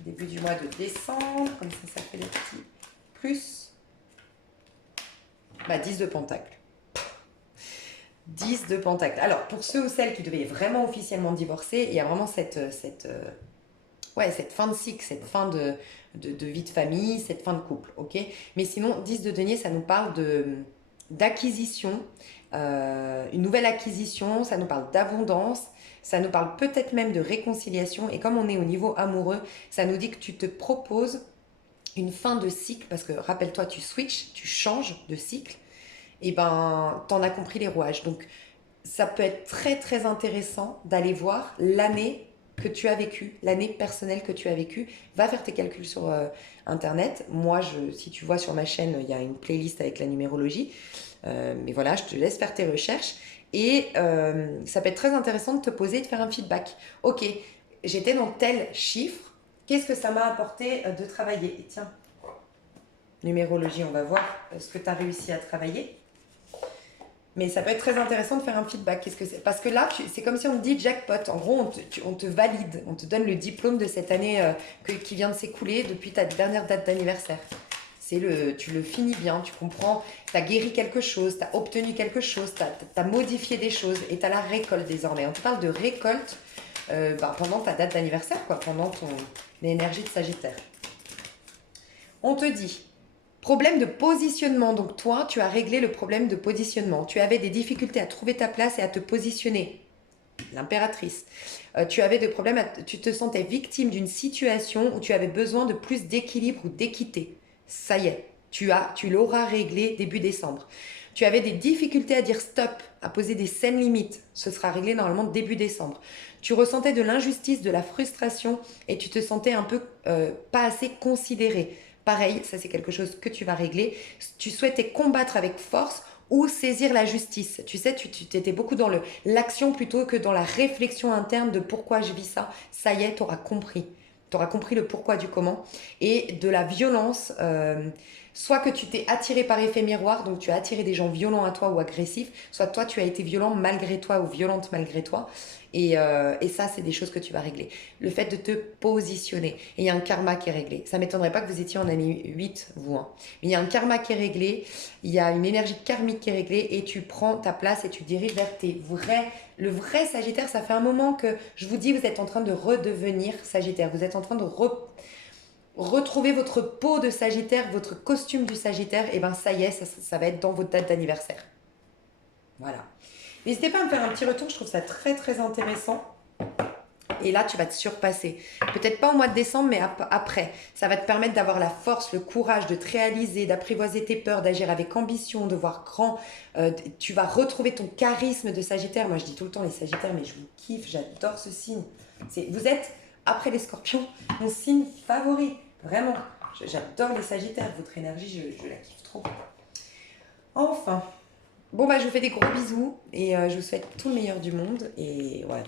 Début du mois de décembre, comme ça fait les petits plus. Bah, 10 de pentacle. 10 de pentacle. Alors, pour ceux ou celles qui devaient vraiment officiellement divorcer, il y a vraiment cette fin de cycle, cette fin de vie de famille, cette fin de couple, ok? Mais sinon, 10 de denier, ça nous parle d'acquisition, une nouvelle acquisition, ça nous parle d'abondance, ça nous parle peut-être même de réconciliation, et comme on est au niveau amoureux, ça nous dit que tu te proposes une fin de cycle, parce que rappelle-toi, tu switches, tu changes de cycle, et ben, t'en as compris les rouages. Donc, ça peut être très très intéressant d'aller voir l'année que tu as vécue, l'année personnelle que tu as vécue. Va faire tes calculs sur Internet. Moi, si tu vois sur ma chaîne, il y a une playlist avec la numérologie. Mais voilà, je te laisse faire tes recherches. Et ça peut être très intéressant de te poser et de faire un feedback. Ok, j'étais dans tel chiffre. Qu'est-ce que ça m'a apporté de travailler? Et tiens, numérologie, on va voir ce que tu as réussi à travailler. Mais ça peut être très intéressant de faire un feedback. Qu'est-ce que c'est? Parce que là, c'est comme si on te dit jackpot. En gros, on te valide, on te donne le diplôme de cette année qui vient de s'écouler depuis ta dernière date d'anniversaire. Tu le finis bien, tu comprends, tu as guéri quelque chose, tu as obtenu quelque chose, tu as modifié des choses et tu as la récolte désormais. On te parle de récolte pendant ta date d'anniversaire, quoi, pendant ton énergie de Sagittaire. On te dit, problème de positionnement. Donc toi, tu as réglé le problème de positionnement. Tu avais des difficultés à trouver ta place et à te positionner. L'impératrice. Tu avais des problèmes, tu te sentais victime d'une situation où tu avais besoin de plus d'équilibre ou d'équité. Ça y est, tu l'auras réglé début décembre. Tu avais des difficultés à dire stop, à poser des saines limites. Ce sera réglé normalement début décembre. Tu ressentais de l'injustice, de la frustration et tu te sentais un peu pas assez considéré. Pareil, ça c'est quelque chose que tu vas régler. Tu souhaitais combattre avec force ou saisir la justice. Tu sais, tu étais beaucoup dans l'action plutôt que dans la réflexion interne de pourquoi je vis ça. Ça y est, tu auras compris. Tu auras compris le pourquoi du comment. Et de la violence, soit que tu t'es attiré par effet miroir, donc tu as attiré des gens violents à toi ou agressifs, soit toi tu as été violent malgré toi ou violente malgré toi. Et ça, c'est des choses que tu vas régler. Le fait de te positionner. Et il y a un karma qui est réglé. Ça ne m'étonnerait pas que vous étiez en année 8, vous. Hein. Mais il y a un karma qui est réglé, il y a une énergie karmique qui est réglée et tu prends ta place et tu diriges vers le vrai Sagittaire. Ça fait un moment que je vous dis, vous êtes en train de redevenir Sagittaire. Vous êtes en train de retrouver votre peau de Sagittaire, votre costume du Sagittaire. Et bien ça y est, ça va être dans votre date d'anniversaire. Voilà. N'hésitez pas à me faire un petit retour, je trouve ça très très intéressant. Et là, tu vas te surpasser. Peut-être pas au mois de décembre, mais après. Ça va te permettre d'avoir la force, le courage de te réaliser, d'apprivoiser tes peurs, d'agir avec ambition, de voir grand. Tu vas retrouver ton charisme de Sagittaire. Moi, je dis tout le temps les Sagittaires, mais je vous kiffe, j'adore ce signe. Vous êtes, après les Scorpions, mon signe favori. Vraiment, j'adore les Sagittaires. Votre énergie, je la kiffe trop. Enfin. Bon, bah, je vous fais des gros bisous et je vous souhaite tout le meilleur du monde. Et voilà.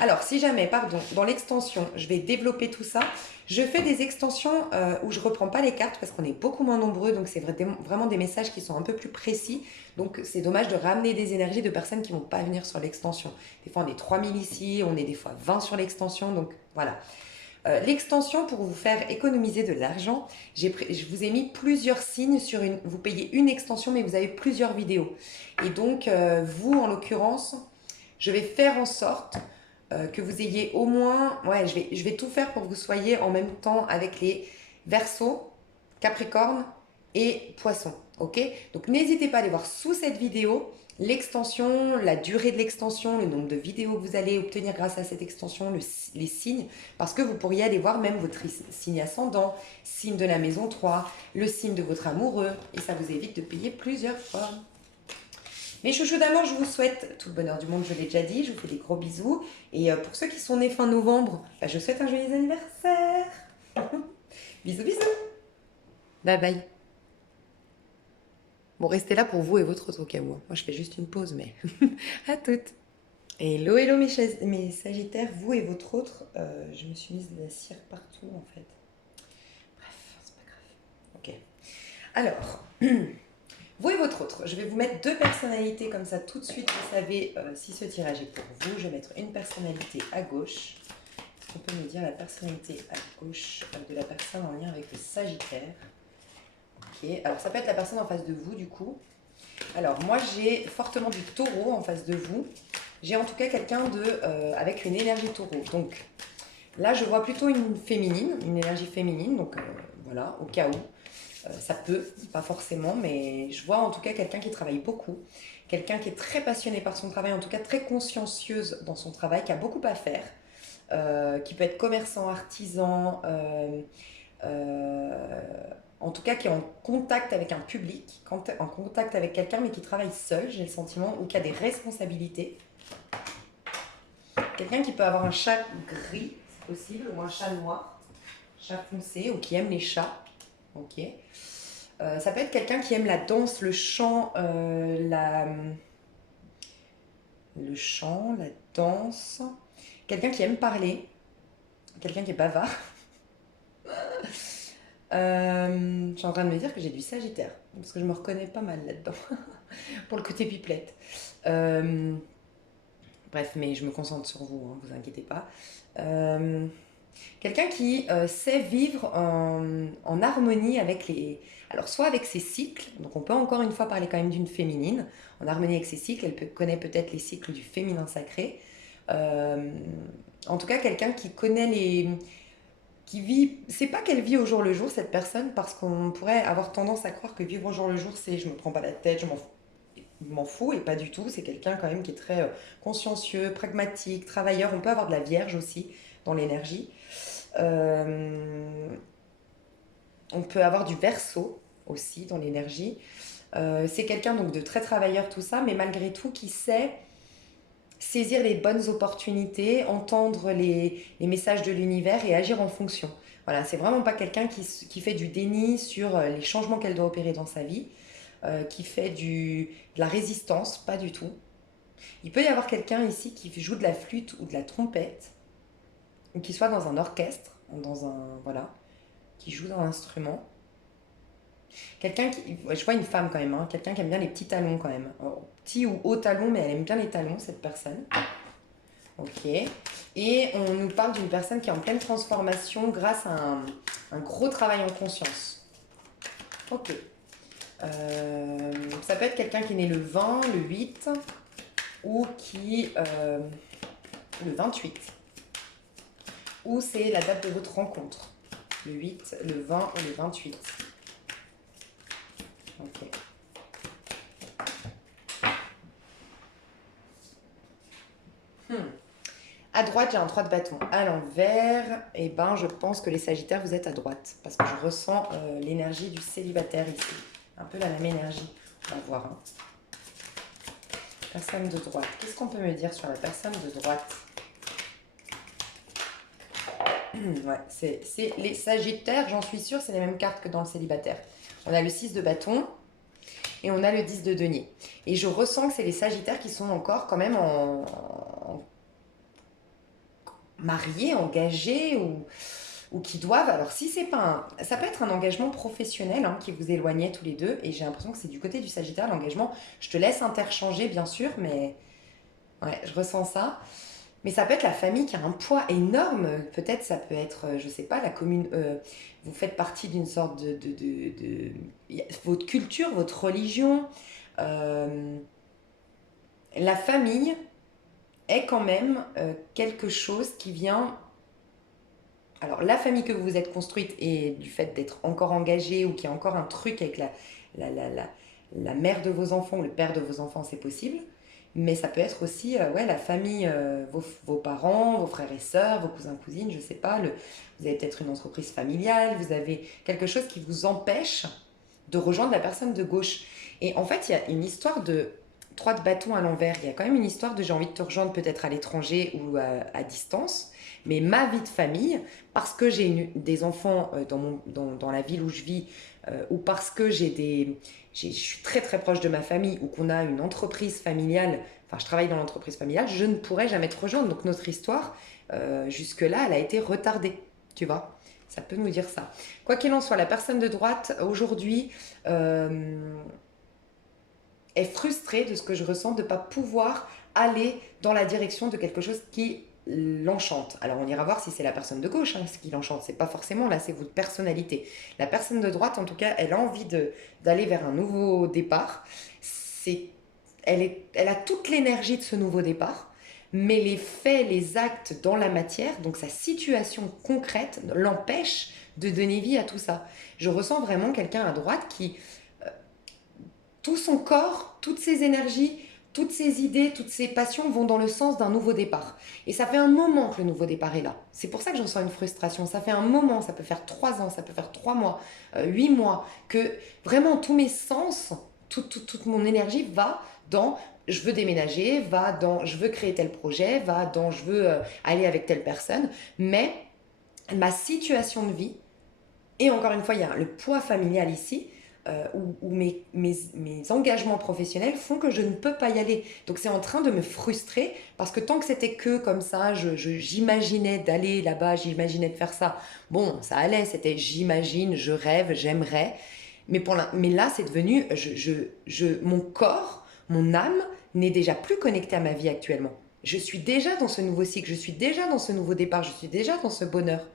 Alors, si jamais, pardon, dans l'extension, je vais développer tout ça. Je fais des extensions où je ne reprends pas les cartes parce qu'on est beaucoup moins nombreux. Donc, c'est vraiment des messages qui sont un peu plus précis. Donc, c'est dommage de ramener des énergies de personnes qui ne vont pas venir sur l'extension. Des fois, on est 3000 ici, on est des fois 20 sur l'extension. Donc, voilà. L'extension, pour vous faire économiser de l'argent, je vous ai mis plusieurs signes sur vous payez une extension, mais vous avez plusieurs vidéos. Et donc, vous, en l'occurrence, je vais faire en sorte que vous ayez au moins... Ouais, je vais tout faire pour que vous soyez en même temps avec les Verseaux, Capricorne et Poissons. Ok? Donc, n'hésitez pas à aller voir sous cette vidéo l'extension, la durée de l'extension, le nombre de vidéos que vous allez obtenir grâce à cette extension, les signes, parce que vous pourriez aller voir même votre signe ascendant, signe de la maison 3, le signe de votre amoureux, et ça vous évite de payer plusieurs fois. Mes chouchous d'amour, je vous souhaite tout le bonheur du monde, je l'ai déjà dit, je vous fais des gros bisous, et pour ceux qui sont nés fin novembre, je vous souhaite un joyeux anniversaire. Bisous, bisous. Bye bye. Bon, restez là pour vous et votre autre au cas où. Moi, je fais juste une pause, mais à toutes. Hello, hello mes Sagittaires, vous et votre autre. Je me suis mise de la cire partout, en fait. Bref, c'est pas grave. Ok. Alors, vous et votre autre. Je vais vous mettre deux personnalités comme ça tout de suite. Vous savez si ce tirage est pour vous. Je vais mettre une personnalité à gauche. Est-ce qu'on peut me dire la personnalité à gauche de la personne en lien avec le Sagittaire? Ok, alors ça peut être la personne en face de vous du coup. Alors moi j'ai fortement du taureau en face de vous. J'ai en tout cas quelqu'un avec une énergie taureau. Donc là je vois plutôt une énergie féminine. Donc voilà, au cas où. Ça peut, pas forcément, mais je vois en tout cas quelqu'un qui travaille beaucoup. Quelqu'un qui est très passionné par son travail, en tout cas très consciencieuse dans son travail, qui a beaucoup à faire. Qui peut être commerçant, artisan... en tout cas qui est en contact avec un public, en contact avec quelqu'un, mais qui travaille seul, j'ai le sentiment, ou qui a des responsabilités. Quelqu'un qui peut avoir un chat gris, c'est possible, ou un chat noir, chat foncé, ou qui aime les chats. Ok. Ça peut être quelqu'un qui aime la danse, le chant, la danse. Quelqu'un qui aime parler. Quelqu'un qui est bavard. Je suis en train de me dire que j'ai du Sagittaire, parce que je me reconnais pas mal là-dedans, pour le côté pipelette. Bref, mais je me concentre sur vous, hein, vous inquiétez pas. Quelqu'un qui sait vivre en harmonie avec les... Alors, soit avec ses cycles, donc on peut encore une fois parler quand même d'une féminine, en harmonie avec ses cycles, connaît peut-être les cycles du féminin sacré. En tout cas, quelqu'un qui connaît les... qui vit... C'est pas qu'elle vit au jour le jour, cette personne, parce qu'on pourrait avoir tendance à croire que vivre au jour le jour, c'est je me prends pas la tête, je m'en fous, et pas du tout. C'est quelqu'un quand même qui est très consciencieux, pragmatique, travailleur. On peut avoir de la vierge aussi dans l'énergie. On peut avoir du verseau aussi dans l'énergie. C'est quelqu'un donc de très travailleur, tout ça, mais malgré tout qui sait saisir les bonnes opportunités, entendre les messages de l'univers et agir en fonction. Voilà, c'est vraiment pas quelqu'un qui fait du déni sur les changements qu'elle doit opérer dans sa vie, qui fait de la résistance, pas du tout. Il peut y avoir quelqu'un ici qui joue de la flûte ou de la trompette, ou qui soit dans un orchestre, voilà, qui joue dans l'instrument. Quelqu'un qui, ouais, je vois une femme quand même, hein, quelqu'un qui aime bien les petits talons quand même. Alors, petits ou hauts talons, mais elle aime bien les talons, cette personne. Ok. Et on nous parle d'une personne qui est en pleine transformation grâce à un gros travail en conscience. Ok. Ça peut être quelqu'un qui est né le 20, le 8 ou le 28. Ou c'est la date de votre rencontre. Le 8, le 20 ou le 28. Ok. À droite, j'ai un 3 de bâton. À l'envers, et ben, je pense que les Sagittaires, vous êtes à droite. Parce que je ressens l'énergie du célibataire ici. Un peu la même énergie. On va voir. Hein. Personne de droite. Qu'est-ce qu'on peut me dire sur la personne de droite? Ouais, c'est les Sagittaires, j'en suis sûre, c'est les mêmes cartes que dans le célibataire. On a le 6 de bâton et on a le 10 de denier. Et je ressens que c'est les Sagittaires qui sont encore quand même mariés, engagés ou qui doivent. Alors si c'est pas ça peut être un engagement professionnel hein, qui vous éloignait tous les deux. Et j'ai l'impression que c'est du côté du Sagittaire l'engagement. Je te laisse interchanger bien sûr, mais ouais, je ressens ça. Mais ça peut être la famille qui a un poids énorme. Peut-être ça peut être, je sais pas, la commune. Vous faites partie d'une sorte votre culture, votre religion. euh, la famille est quand même quelque chose qui vient. Alors, la famille que vous vous êtes construite et du fait d'être encore engagé ou qu'il y a encore un truc avec la, la, la, la mère de vos enfants ou le père de vos enfants, c'est possible. Mais ça peut être aussi ouais, la famille, vos parents, vos frères et sœurs, vos cousins, cousines, je sais pas. Vous avez peut-être une entreprise familiale, vous avez quelque chose qui vous empêche de rejoindre la personne de gauche. Et en fait, il y a une histoire de 3 de bâton à l'envers. Il y a quand même une histoire de j'ai envie de te rejoindre peut-être à l'étranger ou à distance. Mais ma vie de famille, parce que j'ai des enfants dans la ville où je vis, ou parce que je suis très très proche de ma famille, ou qu'on a une entreprise familiale, enfin je travaille dans l'entreprise familiale, je ne pourrais jamais te rejoindre. Donc notre histoire, jusque-là, elle a été retardée, tu vois. Ça peut nous dire ça. Quoi qu'il en soit, la personne de droite, aujourd'hui, est frustrée de ce que je ressens, de ne pas pouvoir aller dans la direction de quelque chose qui l'enchante. Alors on ira voir si c'est la personne de gauche hein, ce qui l'enchante, c'est pas forcément là, c'est votre personnalité. La personne de droite, en tout cas, elle a envie d'aller vers un nouveau départ. Elle a toute l'énergie de ce nouveau départ, mais les faits, les actes dans la matière, donc sa situation concrète, l'empêche de donner vie à tout ça. Je ressens vraiment quelqu'un à droite qui tout son corps, toutes ses énergies, toutes ces idées, toutes ces passions vont dans le sens d'un nouveau départ. Et ça fait un moment que le nouveau départ est là. C'est pour ça que j'en sens une frustration. Ça fait un moment, ça peut faire 3 ans, ça peut faire 3 mois, 8 mois, que vraiment tous mes sens, toute mon énergie va dans je veux déménager, va dans je veux créer tel projet, va dans je veux aller avec telle personne. Mais ma situation de vie, et encore une fois, il y a le poids familial ici, où mes engagements professionnels font que je ne peux pas y aller. Donc c'est en train de me frustrer parce que tant que c'était que comme ça, j'imaginais d'aller là-bas, j'imaginais de faire ça. Bon, ça allait, c'était j'imagine, je rêve, j'aimerais. Mais là, c'est devenu, mon corps, mon âme n'est déjà plus connecté à ma vie actuellement. Je suis déjà dans ce nouveau cycle, je suis déjà dans ce nouveau départ, je suis déjà dans ce bonheur.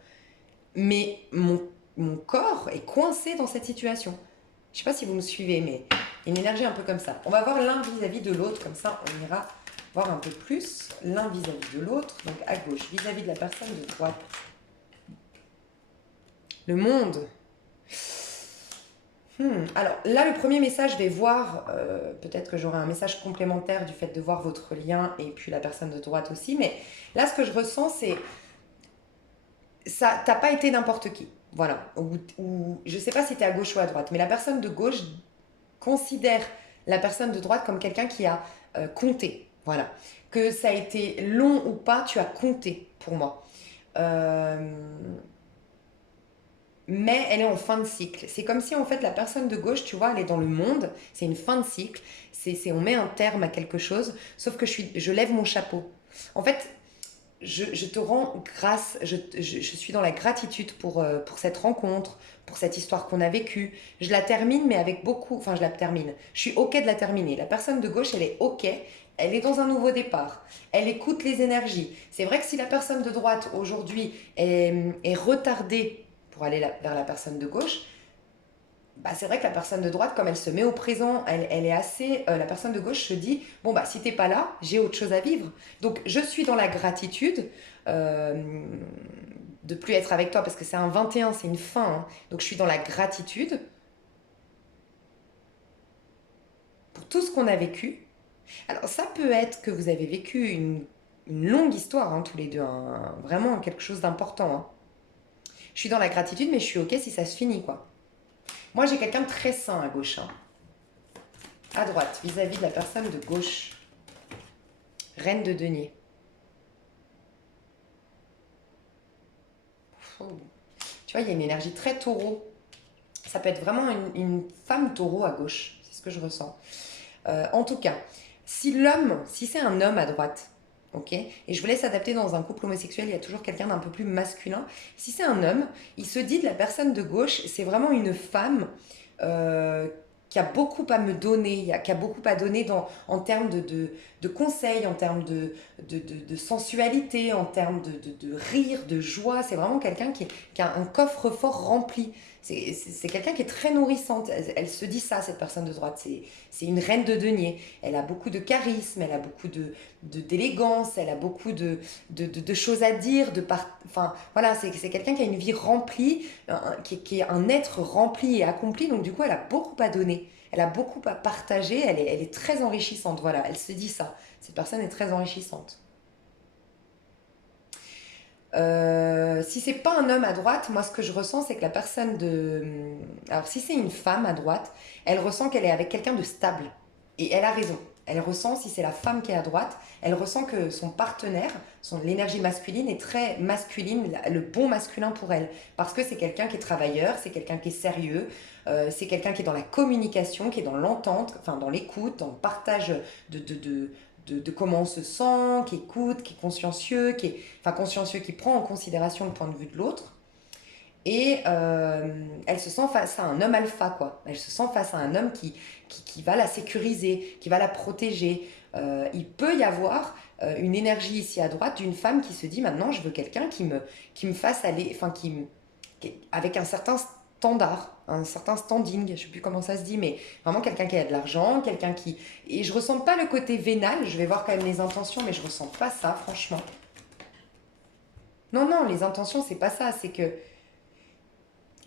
Mais mon corps est coincé dans cette situation. Je ne sais pas si vous me suivez, mais il y a une énergie un peu comme ça. On va voir l'un vis-à-vis de l'autre, comme ça on ira voir un peu plus l'un vis-à-vis de l'autre, donc à gauche, vis-à-vis de la personne de droite. Le monde. Alors là, le premier message, je vais voir, peut-être que j'aurai un message complémentaire du fait de voir votre lien et puis la personne de droite aussi, mais là, ce que je ressens, c'est ça, t'as pas été n'importe qui. Voilà. Je sais pas si tu es à gauche ou à droite, mais la personne de gauche considère la personne de droite comme quelqu'un qui a compté. Voilà. Que ça a été long ou pas, tu as compté pour moi. Euh, mais elle est en fin de cycle. C'est comme si en fait la personne de gauche, tu vois, elle est dans le monde, c'est une fin de cycle, on met un terme à quelque chose, sauf que je lève mon chapeau. En fait, je te rends grâce, je suis dans la gratitude pour cette rencontre, pour cette histoire qu'on a vécue. Je la termine, mais avec beaucoup, enfin je la termine. Je suis ok de la terminer. La personne de gauche, elle est ok, elle est dans un nouveau départ. Elle écoute les énergies. C'est vrai que si la personne de droite aujourd'hui est retardée pour aller vers la personne de gauche, bah, c'est vrai que la personne de droite, comme elle se met au présent, elle est assez. La personne de gauche se dit bon, bah, si t'es pas là, j'ai autre chose à vivre. Donc, je suis dans la gratitude de plus être avec toi parce que c'est un 21, c'est une fin. Hein. Donc, je suis dans la gratitude pour tout ce qu'on a vécu. Alors, ça peut être que vous avez vécu une longue histoire, hein, tous les deux, hein, vraiment quelque chose d'important. Hein. Je suis dans la gratitude, mais je suis ok si ça se finit, quoi. Moi, j'ai quelqu'un de très sain à gauche. Hein. À droite, vis-à-vis de la personne de gauche. Reine de denier. Oh. Tu vois, il y a une énergie très taureau. Ça peut être vraiment une femme taureau à gauche. C'est ce que je ressens. En tout cas, si c'est un homme à droite, ok, et je vous laisse adapter dans un couple homosexuel, il y a toujours quelqu'un d'un peu plus masculin. Si c'est un homme, il se dit de la personne de gauche, c'est vraiment une femme euh, qui a beaucoup à me donner, qui a beaucoup à donner en termes de conseils, en termes de sensualité, en termes de rire, de joie. C'est vraiment quelqu'un qui a un coffre-fort rempli. C'est quelqu'un qui est très nourrissante. Elle se dit ça, cette personne de droite. C'est une reine de denier. Elle a beaucoup de charisme, elle a beaucoup d'élégance, elle a beaucoup de choses à dire. Enfin, voilà, c'est quelqu'un qui a une vie remplie, qui est un être rempli et accompli. Donc, du coup, elle a beaucoup à donner. Elle a beaucoup à partager. Elle est très enrichissante. Voilà, elle se dit ça. Cette personne est très enrichissante. Si c'est pas un homme à droite, moi ce que je ressens c'est que la personne de... Alors si c'est une femme à droite, elle ressent qu'elle est avec quelqu'un de stable. Et elle a raison. Elle ressent, si c'est la femme qui est à droite, elle ressent que son partenaire, l'énergie masculine est très masculine, le bon masculin pour elle. Parce que c'est quelqu'un qui est travailleur, c'est quelqu'un qui est sérieux, c'est quelqu'un qui est dans la communication, qui est dans l'entente, enfin dans l'écoute, dans le partage de comment on se sent, qui écoute, qui est consciencieux, enfin consciencieux, qui prend en considération le point de vue de l'autre. Et elle se sent face à un homme alpha, quoi. Elle se sent face à un homme qui va la sécuriser, qui va la protéger. Il peut y avoir une énergie ici à droite d'une femme qui se dit maintenant je veux quelqu'un qui me fasse aller, enfin avec un certain standard, un certain standing, je ne sais plus comment ça se dit, mais vraiment quelqu'un qui a de l'argent, quelqu'un qui... Et je ressens pas le côté vénal, je vais voir quand même les intentions, mais je ressens pas ça, franchement. Non, non, les intentions, c'est pas ça, c'est que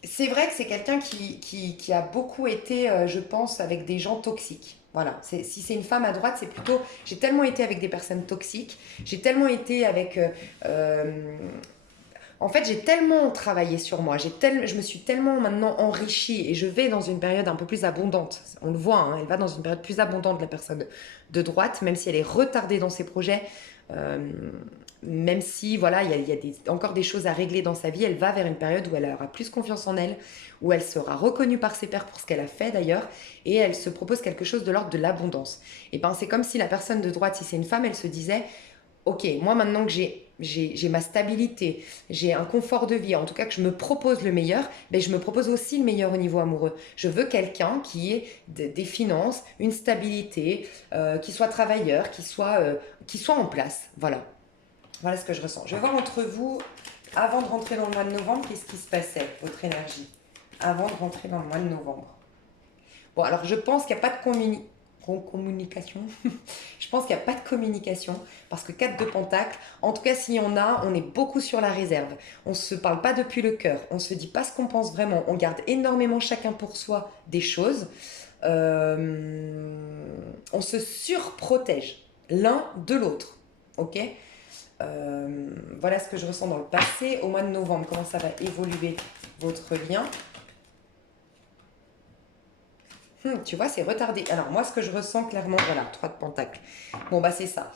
c'est vrai que c'est quelqu'un qui a beaucoup été, je pense, avec des gens toxiques. Voilà, si c'est une femme à droite, c'est plutôt... J'ai tellement été avec des personnes toxiques, j'ai tellement été avec... euh, en fait, j'ai tellement travaillé sur moi, je me suis tellement maintenant enrichie et je vais dans une période un peu plus abondante. On le voit, hein, elle va dans une période plus abondante, la personne de droite, même si elle est retardée dans ses projets, euh, même si voilà, il y a encore des choses à régler dans sa vie, elle va vers une période où elle aura plus confiance en elle, où elle sera reconnue par ses pairs pour ce qu'elle a fait d'ailleurs, et elle se propose quelque chose de l'ordre de l'abondance. Et ben c'est comme si la personne de droite, si c'est une femme, elle se disait ok, moi maintenant que j'ai ma stabilité, j'ai un confort de vie, en tout cas que je me propose le meilleur, ben je me propose aussi le meilleur au niveau amoureux. Je veux quelqu'un qui ait des finances, une stabilité, qui soit travailleur, qui soit en place. Voilà, voilà ce que je ressens. Je vais voir entre vous, avant de rentrer dans le mois de novembre, qu'est-ce qui se passait, votre énergie, avant de rentrer dans le mois de novembre. Bon, alors je pense qu'il n'y a pas de communication. Je pense qu'il n'y a pas de communication parce que 4 de Pentacle, en tout cas s'il y en a, on est beaucoup sur la réserve. On ne se parle pas depuis le cœur, on ne se dit pas ce qu'on pense vraiment, on garde énormément chacun pour soi des choses. On se surprotège l'un de l'autre. Ok. Voilà ce que je ressens dans le passé. Au mois de novembre, comment ça va évoluer votre lien. Tu vois, c'est retardé. Alors, moi, ce que je ressens clairement, voilà, 3 de Pentacle. Bon, bah, c'est ça.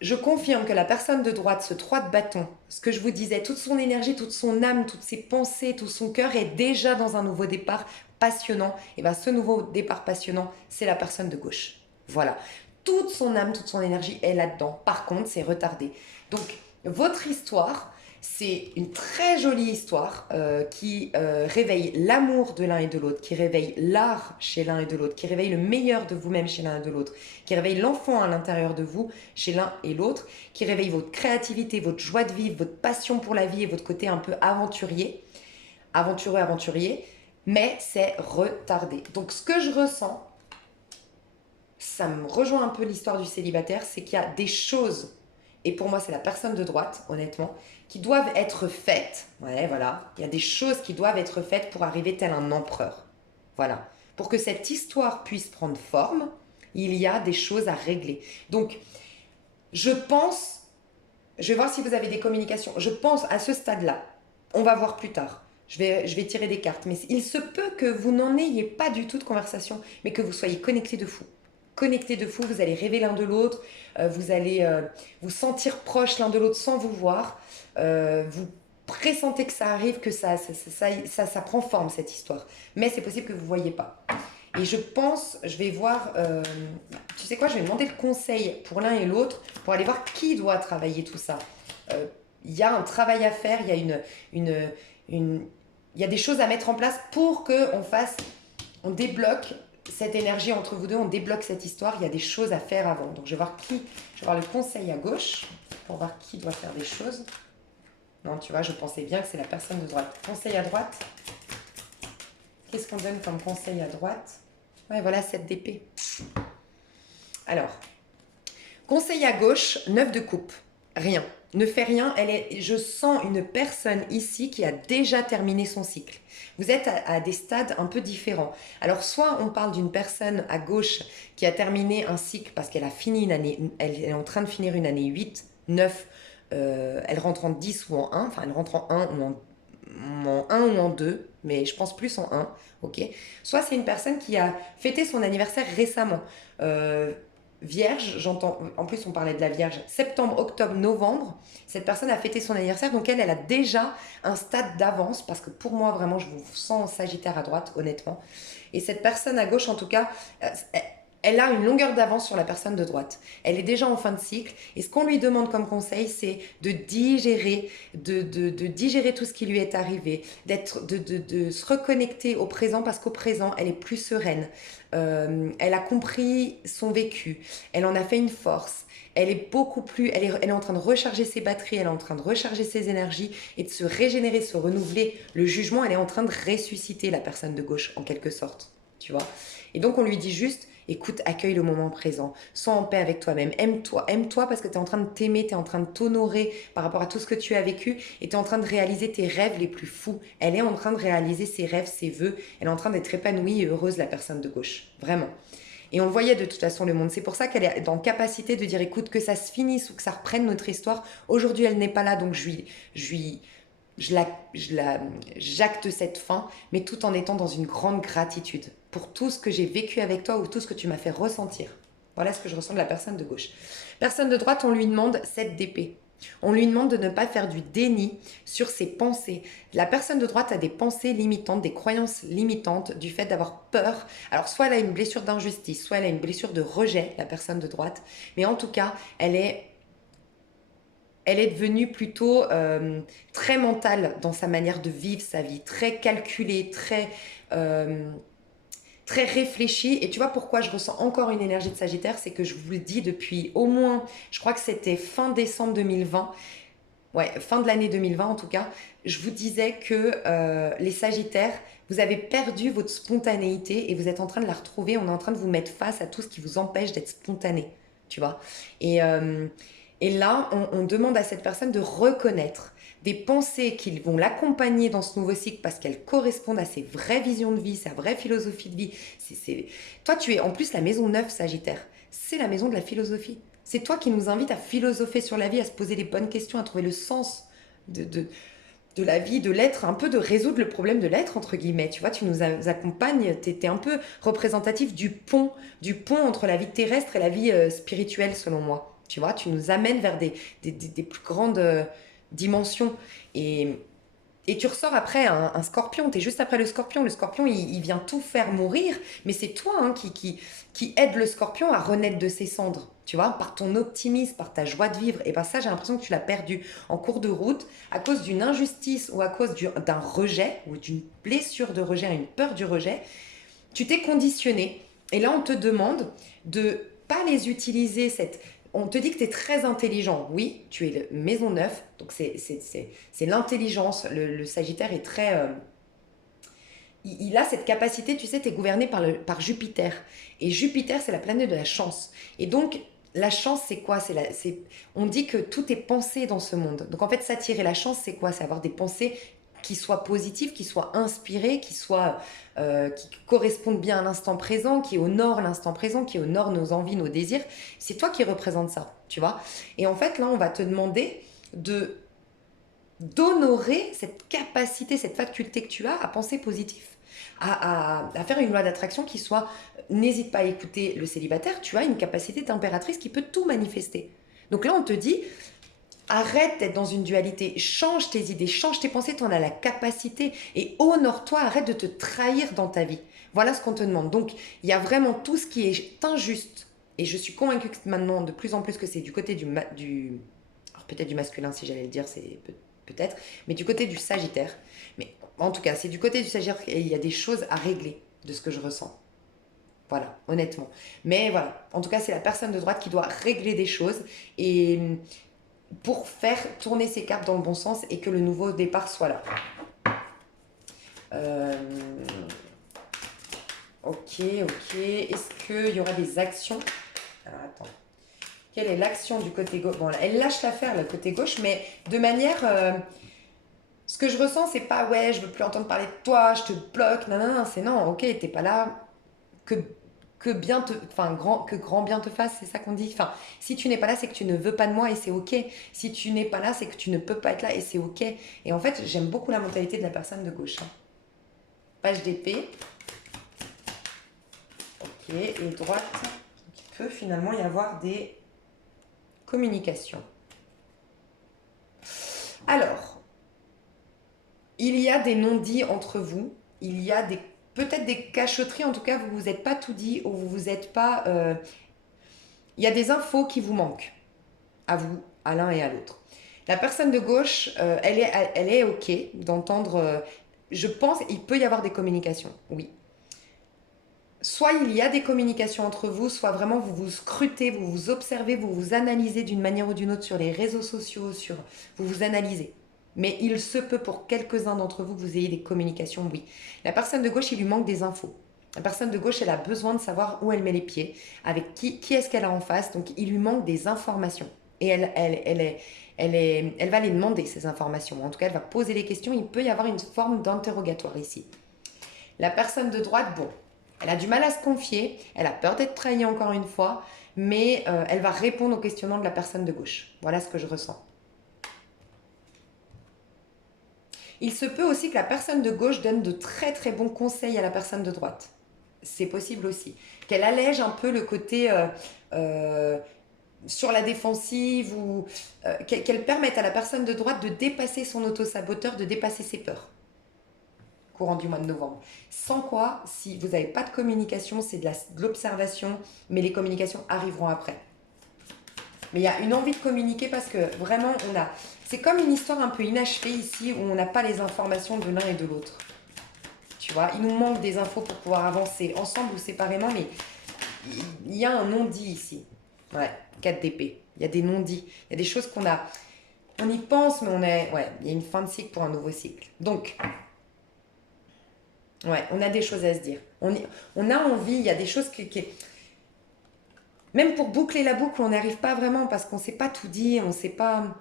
Je confirme que la personne de droite, ce 3 de bâton, ce que je vous disais, toute son énergie, toute son âme, toutes ses pensées, tout son cœur est déjà dans un nouveau départ passionnant. Et bien, ce nouveau départ passionnant, c'est la personne de gauche. Voilà. Toute son âme, toute son énergie est là-dedans. Par contre, c'est retardé. Donc, votre histoire, c'est une très jolie histoire qui réveille l'amour de l'un et de l'autre, qui réveille l'art chez l'un et de l'autre, qui réveille le meilleur de vous-même chez l'un et de l'autre, qui réveille l'enfant à l'intérieur de vous chez l'un et l'autre, qui réveille votre créativité, votre joie de vivre, votre passion pour la vie et votre côté un peu aventurier, aventurier, mais c'est retardé. Donc ce que je ressens, ça me rejoint un peu l'histoire du célibataire, c'est qu'il y a des choses, et pour moi c'est la personne de droite, honnêtement, qui doivent être faites. Ouais, voilà. Il y a des choses qui doivent être faites pour arriver tel un empereur. Voilà. Pour que cette histoire puisse prendre forme, il y a des choses à régler. Donc, je pense, je vais voir si vous avez des communications, je pense à ce stade-là, on va voir plus tard. Je vais tirer des cartes, mais il se peut que vous n'en ayez pas du tout de conversation, mais que vous soyez connectés de fou. Connectés de fou, vous allez rêver l'un de l'autre, vous allez vous sentir proches l'un de l'autre sans vous voir, vous pressentez que ça arrive, que ça prend forme cette histoire. Mais c'est possible que vous ne voyez pas. Et je pense, je vais voir, tu sais quoi, je vais demander le conseil pour l'un et l'autre pour aller voir qui doit travailler tout ça. Il y a un travail à faire, il y a il y a des choses à mettre en place pour qu'on fasse, on débloque cette énergie entre vous deux, on débloque cette histoire, il y a des choses à faire avant. Donc je vais voir le conseil à gauche pour voir qui doit faire des choses. Non, tu vois, je pensais bien que c'est la personne de droite. Conseil à droite. Qu'est-ce qu'on donne comme conseil à droite? Ouais, voilà, 7 d'épée. Alors, conseil à gauche, 9 de coupe. Rien. Ne fais rien. Je sens une personne ici qui a déjà terminé son cycle. Vous êtes à des stades un peu différents. Alors, soit on parle d'une personne à gauche qui a terminé un cycle parce qu'elle a fini une année, elle est en train de finir une année 8, 9, elle rentre en 10 ou en 1, enfin elle rentre en 1 ou en 1 ou en 2, mais je pense plus en 1, ok. Soit c'est une personne qui a fêté son anniversaire récemment. Vierge, j'entends, en plus on parlait de la Vierge, septembre, octobre, novembre, cette personne a fêté son anniversaire, donc elle a déjà un stade d'avance, parce que pour moi vraiment je vous sens Sagittaire à droite, honnêtement, et cette personne à gauche en tout cas, elle a une longueur d'avance sur la personne de droite. Elle est déjà en fin de cycle, et ce qu'on lui demande comme conseil, c'est de digérer, de digérer tout ce qui lui est arrivé, de se reconnecter au présent, parce qu'au présent, elle est plus sereine. Elle a compris son vécu, elle en a fait une force, elle est beaucoup plus, elle est en train de recharger ses batteries, elle est en train de recharger ses énergies et de se régénérer, se renouveler. Le jugement, elle est en train de ressusciter la personne de gauche en quelque sorte, tu vois. Et donc on lui dit juste, Écoute, accueille le moment présent, sois en paix avec toi-même, aime-toi parce que tu es en train de t'aimer, tu es en train de t'honorer par rapport à tout ce que tu as vécu et tu es en train de réaliser tes rêves les plus fous. Elle est en train de réaliser ses rêves, ses vœux, elle est en train d'être épanouie et heureuse, la personne de gauche, vraiment. Et on voyait de toute façon le monde. C'est pour ça qu'elle est dans capacité de dire écoute, que ça se finisse ou que ça reprenne notre histoire. Aujourd'hui, elle n'est pas là, donc je lui, j'acte cette fin, mais tout en étant dans une grande gratitude pour tout ce que j'ai vécu avec toi ou tout ce que tu m'as fait ressentir. Voilà ce que je ressens de la personne de gauche. Personne de droite, on lui demande 7 d'épée. On lui demande de ne pas faire du déni sur ses pensées. La personne de droite a des pensées limitantes, des croyances limitantes du fait d'avoir peur. Alors soit elle a une blessure d'injustice, soit elle a une blessure de rejet, la personne de droite. Mais en tout cas, elle est devenue plutôt très mentale dans sa manière de vivre sa vie, très calculée, euh, très réfléchie. Et tu vois pourquoi je ressens encore une énergie de Sagittaire, c'est que je vous le dis depuis au moins, je crois que c'était fin décembre 2020, ouais, fin de l'année 2020 en tout cas, je vous disais que les Sagittaires, vous avez perdu votre spontanéité et vous êtes en train de la retrouver. On est en train de vous mettre face à tout ce qui vous empêche d'être spontané, tu vois. Et, euh, et là, on demande à cette personne de reconnaître des pensées qui vont l'accompagner dans ce nouveau cycle parce qu'elles correspondent à ses vraies visions de vie, sa vraie philosophie de vie. Toi, tu es en plus la maison 9 Sagittaire. C'est la maison de la philosophie. C'est toi qui nous invites à philosopher sur la vie, à se poser les bonnes questions, à trouver le sens de, de, de la vie, de l'être, un peu de résoudre le problème de l'être, entre guillemets. Tu vois, tu nous accompagnes, tu es un peu représentatif du pont entre la vie terrestre et la vie spirituelle, selon moi. Tu vois, tu nous amènes vers des plus grandes dimensions. Et, et tu ressors après un scorpion, tu es juste après le scorpion. Le scorpion, il vient tout faire mourir, mais c'est toi qui aide le scorpion à renaître de ses cendres, tu vois, par ton optimisme, par ta joie de vivre. Et bien ça, j'ai l'impression que tu l'as perdu en cours de route à cause d'une injustice ou à cause d'un rejet ou d'une blessure de rejet, une peur du rejet. Tu t'es conditionné et là, on te demande de pas les utiliser, on te dit que tu es très intelligent. Oui, tu es le maison 9, donc c'est l'intelligence. Le Sagittaire est très... il a cette capacité, tu sais, tu es gouverné par Jupiter. Et Jupiter, c'est la planète de la chance. Et donc, la chance, c'est quoi? On dit que tout est pensé dans ce monde. Donc, en fait, s'attirer la chance, c'est quoi? C'est avoir des pensées qui soient positives, qui soient inspirées, qui correspondent bien à l'instant présent, qui honorent l'instant présent, qui honorent nos envies, nos désirs. C'est toi qui représente ça, tu vois. Et en fait, là, on va te demander de d'honorer cette capacité, cette faculté que tu as à penser positif, à faire une loi d'attraction qui soit, n'hésite pas à écouter le célibataire, tu as une capacité d'impératrice qui peut tout manifester. Donc là, on te dit, arrête d'être dans une dualité, change tes idées, change tes pensées, tu en as la capacité et honore-toi, arrête de te trahir dans ta vie. Voilà ce qu'on te demande. Donc, il y a vraiment tout ce qui est injuste. Et je suis convaincue que maintenant, de plus en plus, que c'est du côté alors peut-être du masculin, si j'allais le dire, peut-être, mais du côté du Sagittaire. Mais en tout cas, c'est du côté du Sagittaire qu'il y a des choses à régler de ce que je ressens. Voilà, honnêtement. Mais voilà, en tout cas, c'est la personne de droite qui doit régler des choses et pour faire tourner ses cartes dans le bon sens et que le nouveau départ soit là. Euh, ok. Est-ce qu'il y aura des actions? Alors, attends. Quelle est l'action du côté gauche? Bon, là, elle lâche l'affaire, le côté gauche, mais de manière... ce que je ressens, c'est pas ouais, je veux plus entendre parler de toi, je te bloque, non, non, non, c'est non, ok, t'es pas là, que, que grand bien te fasse, c'est ça qu'on dit. Enfin, si tu n'es pas là, c'est que tu ne veux pas de moi et c'est ok. Si tu n'es pas là, c'est que tu ne peux pas être là et c'est ok. Et en fait, j'aime beaucoup la mentalité de la personne de gauche. Hein. Page d'épée. Ok, et droite. Il peut finalement y avoir des communications. Alors, il y a des non-dits entre vous. Il y a peut-être des cachotteries. En tout cas, vous vous êtes pas tout dit ou vous vous êtes pas... il y a des infos qui vous manquent. À vous, à l'un et à l'autre. La personne de gauche, elle est OK d'entendre... je pense il peut y avoir des communications, oui. Soit il y a des communications entre vous, soit vraiment vous vous scrutez, vous vous observez, vous vous analysez d'une manière ou d'une autre sur les réseaux sociaux, vous vous analysez. Mais il se peut pour quelques-uns d'entre vous que vous ayez des communications, oui. La personne de gauche, il lui manque des infos. La personne de gauche, elle a besoin de savoir où elle met les pieds, avec qui est-ce qu'elle a en face. Donc, il lui manque des informations. Et elle va les demander, ces informations. En tout cas, elle va poser les questions. Il peut y avoir une forme d'interrogatoire ici. La personne de droite, bon, elle a du mal à se confier. Elle a peur d'être trahie encore une fois. Mais elle va répondre aux questionnements de la personne de gauche. Voilà ce que je ressens. Il se peut aussi que la personne de gauche donne de très très bons conseils à la personne de droite. C'est possible aussi. Qu'elle allège un peu le côté euh, sur la défensive ou qu'elle permette à la personne de droite de dépasser son autosaboteur, de dépasser ses peurs. Courant du mois de novembre. Sans quoi, si vous n'avez pas de communication, c'est de l'observation, mais les communications arriveront après. Mais il y a une envie de communiquer parce que vraiment, c'est comme une histoire un peu inachevée ici où on n'a pas les informations de l'un et de l'autre. Tu vois, il nous manque des infos pour pouvoir avancer ensemble ou séparément, mais il y a un non-dit ici. Ouais, 4 d'épée. Il y a des non-dits. Il y a des choses on y pense, mais il y a une fin de cycle pour un nouveau cycle. Donc, ouais, on a des choses à se dire. On a envie, il y a des choses même pour boucler la boucle, on n'arrive pas vraiment parce qu'on ne sait pas tout dire, on ne sait pas.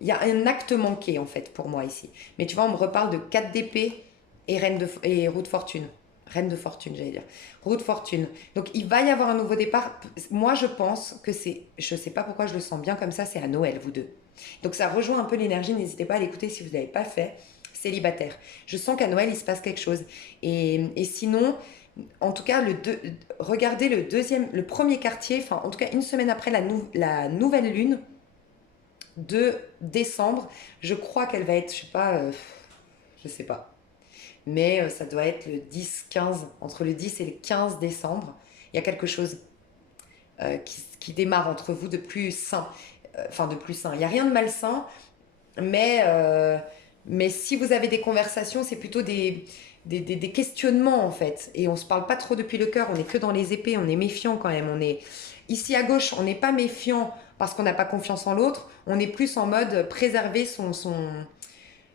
Il y a un acte manqué en fait pour moi ici. Mais tu vois, on me reparle de 4 d'épée et roue de fortune. Reine de fortune, j'allais dire. Roue de fortune. Donc il va y avoir un nouveau départ. Moi, je pense que je ne sais pas pourquoi je le sens bien comme ça, c'est à Noël, vous deux. Donc ça rejoint un peu l'énergie, n'hésitez pas à l'écouter si vous ne l'avez pas fait. Célibataire. Je sens qu'à Noël, il se passe quelque chose. Et sinon, en tout cas, regardez le premier quartier, enfin en tout cas une semaine après la nouvelle lune, de décembre. Je crois qu'elle va être, je sais pas. Mais ça doit être le 10-15, entre le 10 et le 15 décembre. Il y a quelque chose qui démarre entre vous de plus sain. Enfin, de plus sain. Il n'y a rien de malsain, mais si vous avez des conversations, c'est plutôt des questionnements en fait. Et on ne se parle pas trop depuis le cœur, on n'est que dans les épées, on est méfiant quand même. Ici à gauche, on n'est pas méfiant parce qu'on n'a pas confiance en l'autre, on est plus en mode préserver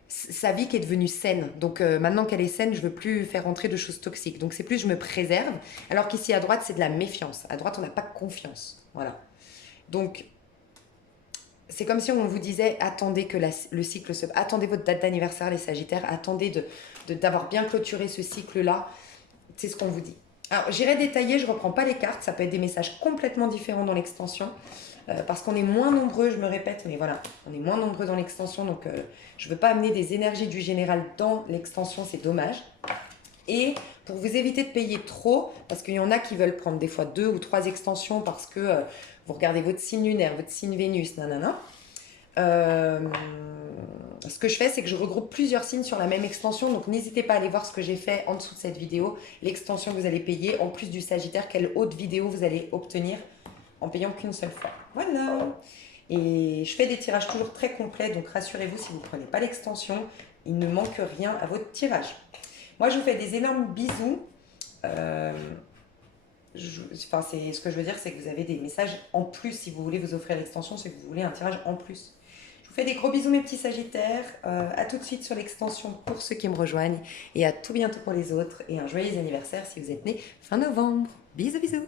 sa vie qui est devenue saine. Donc maintenant qu'elle est saine, je veux plus faire entrer de choses toxiques. Donc c'est plus je me préserve, alors qu'ici à droite, c'est de la méfiance. À droite, on n'a pas confiance. Voilà. Donc c'est comme si on vous disait attendez que le cycle attendez votre date d'anniversaire les Sagittaires, attendez d'avoir bien clôturé ce cycle-là. C'est ce qu'on vous dit. Alors j'irai détailler, je ne reprends pas les cartes, ça peut être des messages complètement différents dans l'extension. Parce qu'on est moins nombreux, je me répète, mais voilà, on est moins nombreux dans l'extension, donc je ne veux pas amener des énergies du général dans l'extension, c'est dommage. Et pour vous éviter de payer trop, parce qu'il y en a qui veulent prendre des fois 2 ou 3 extensions parce que vous regardez votre signe lunaire, votre signe Vénus, nanana. Ce que je fais, c'est que je regroupe plusieurs signes sur la même extension, donc n'hésitez pas à aller voir ce que j'ai fait en dessous de cette vidéo, l'extension que vous allez payer, en plus du Sagittaire, quelle autre vidéo vous allez obtenir en payant qu'une seule fois. Voilà. Et je fais des tirages toujours très complets, donc rassurez-vous, si vous ne prenez pas l'extension, il ne manque rien à votre tirage. Moi, je vous fais des énormes bisous. Ce que je veux dire, c'est que vous avez des messages en plus si vous voulez vous offrir l'extension, c'est que vous voulez un tirage en plus. Je vous fais des gros bisous, mes petits Sagittaires. À tout de suite sur l'extension pour ceux qui me rejoignent et à tout bientôt pour les autres. Et un joyeux anniversaire si vous êtes né fin novembre. Bisous, bisous.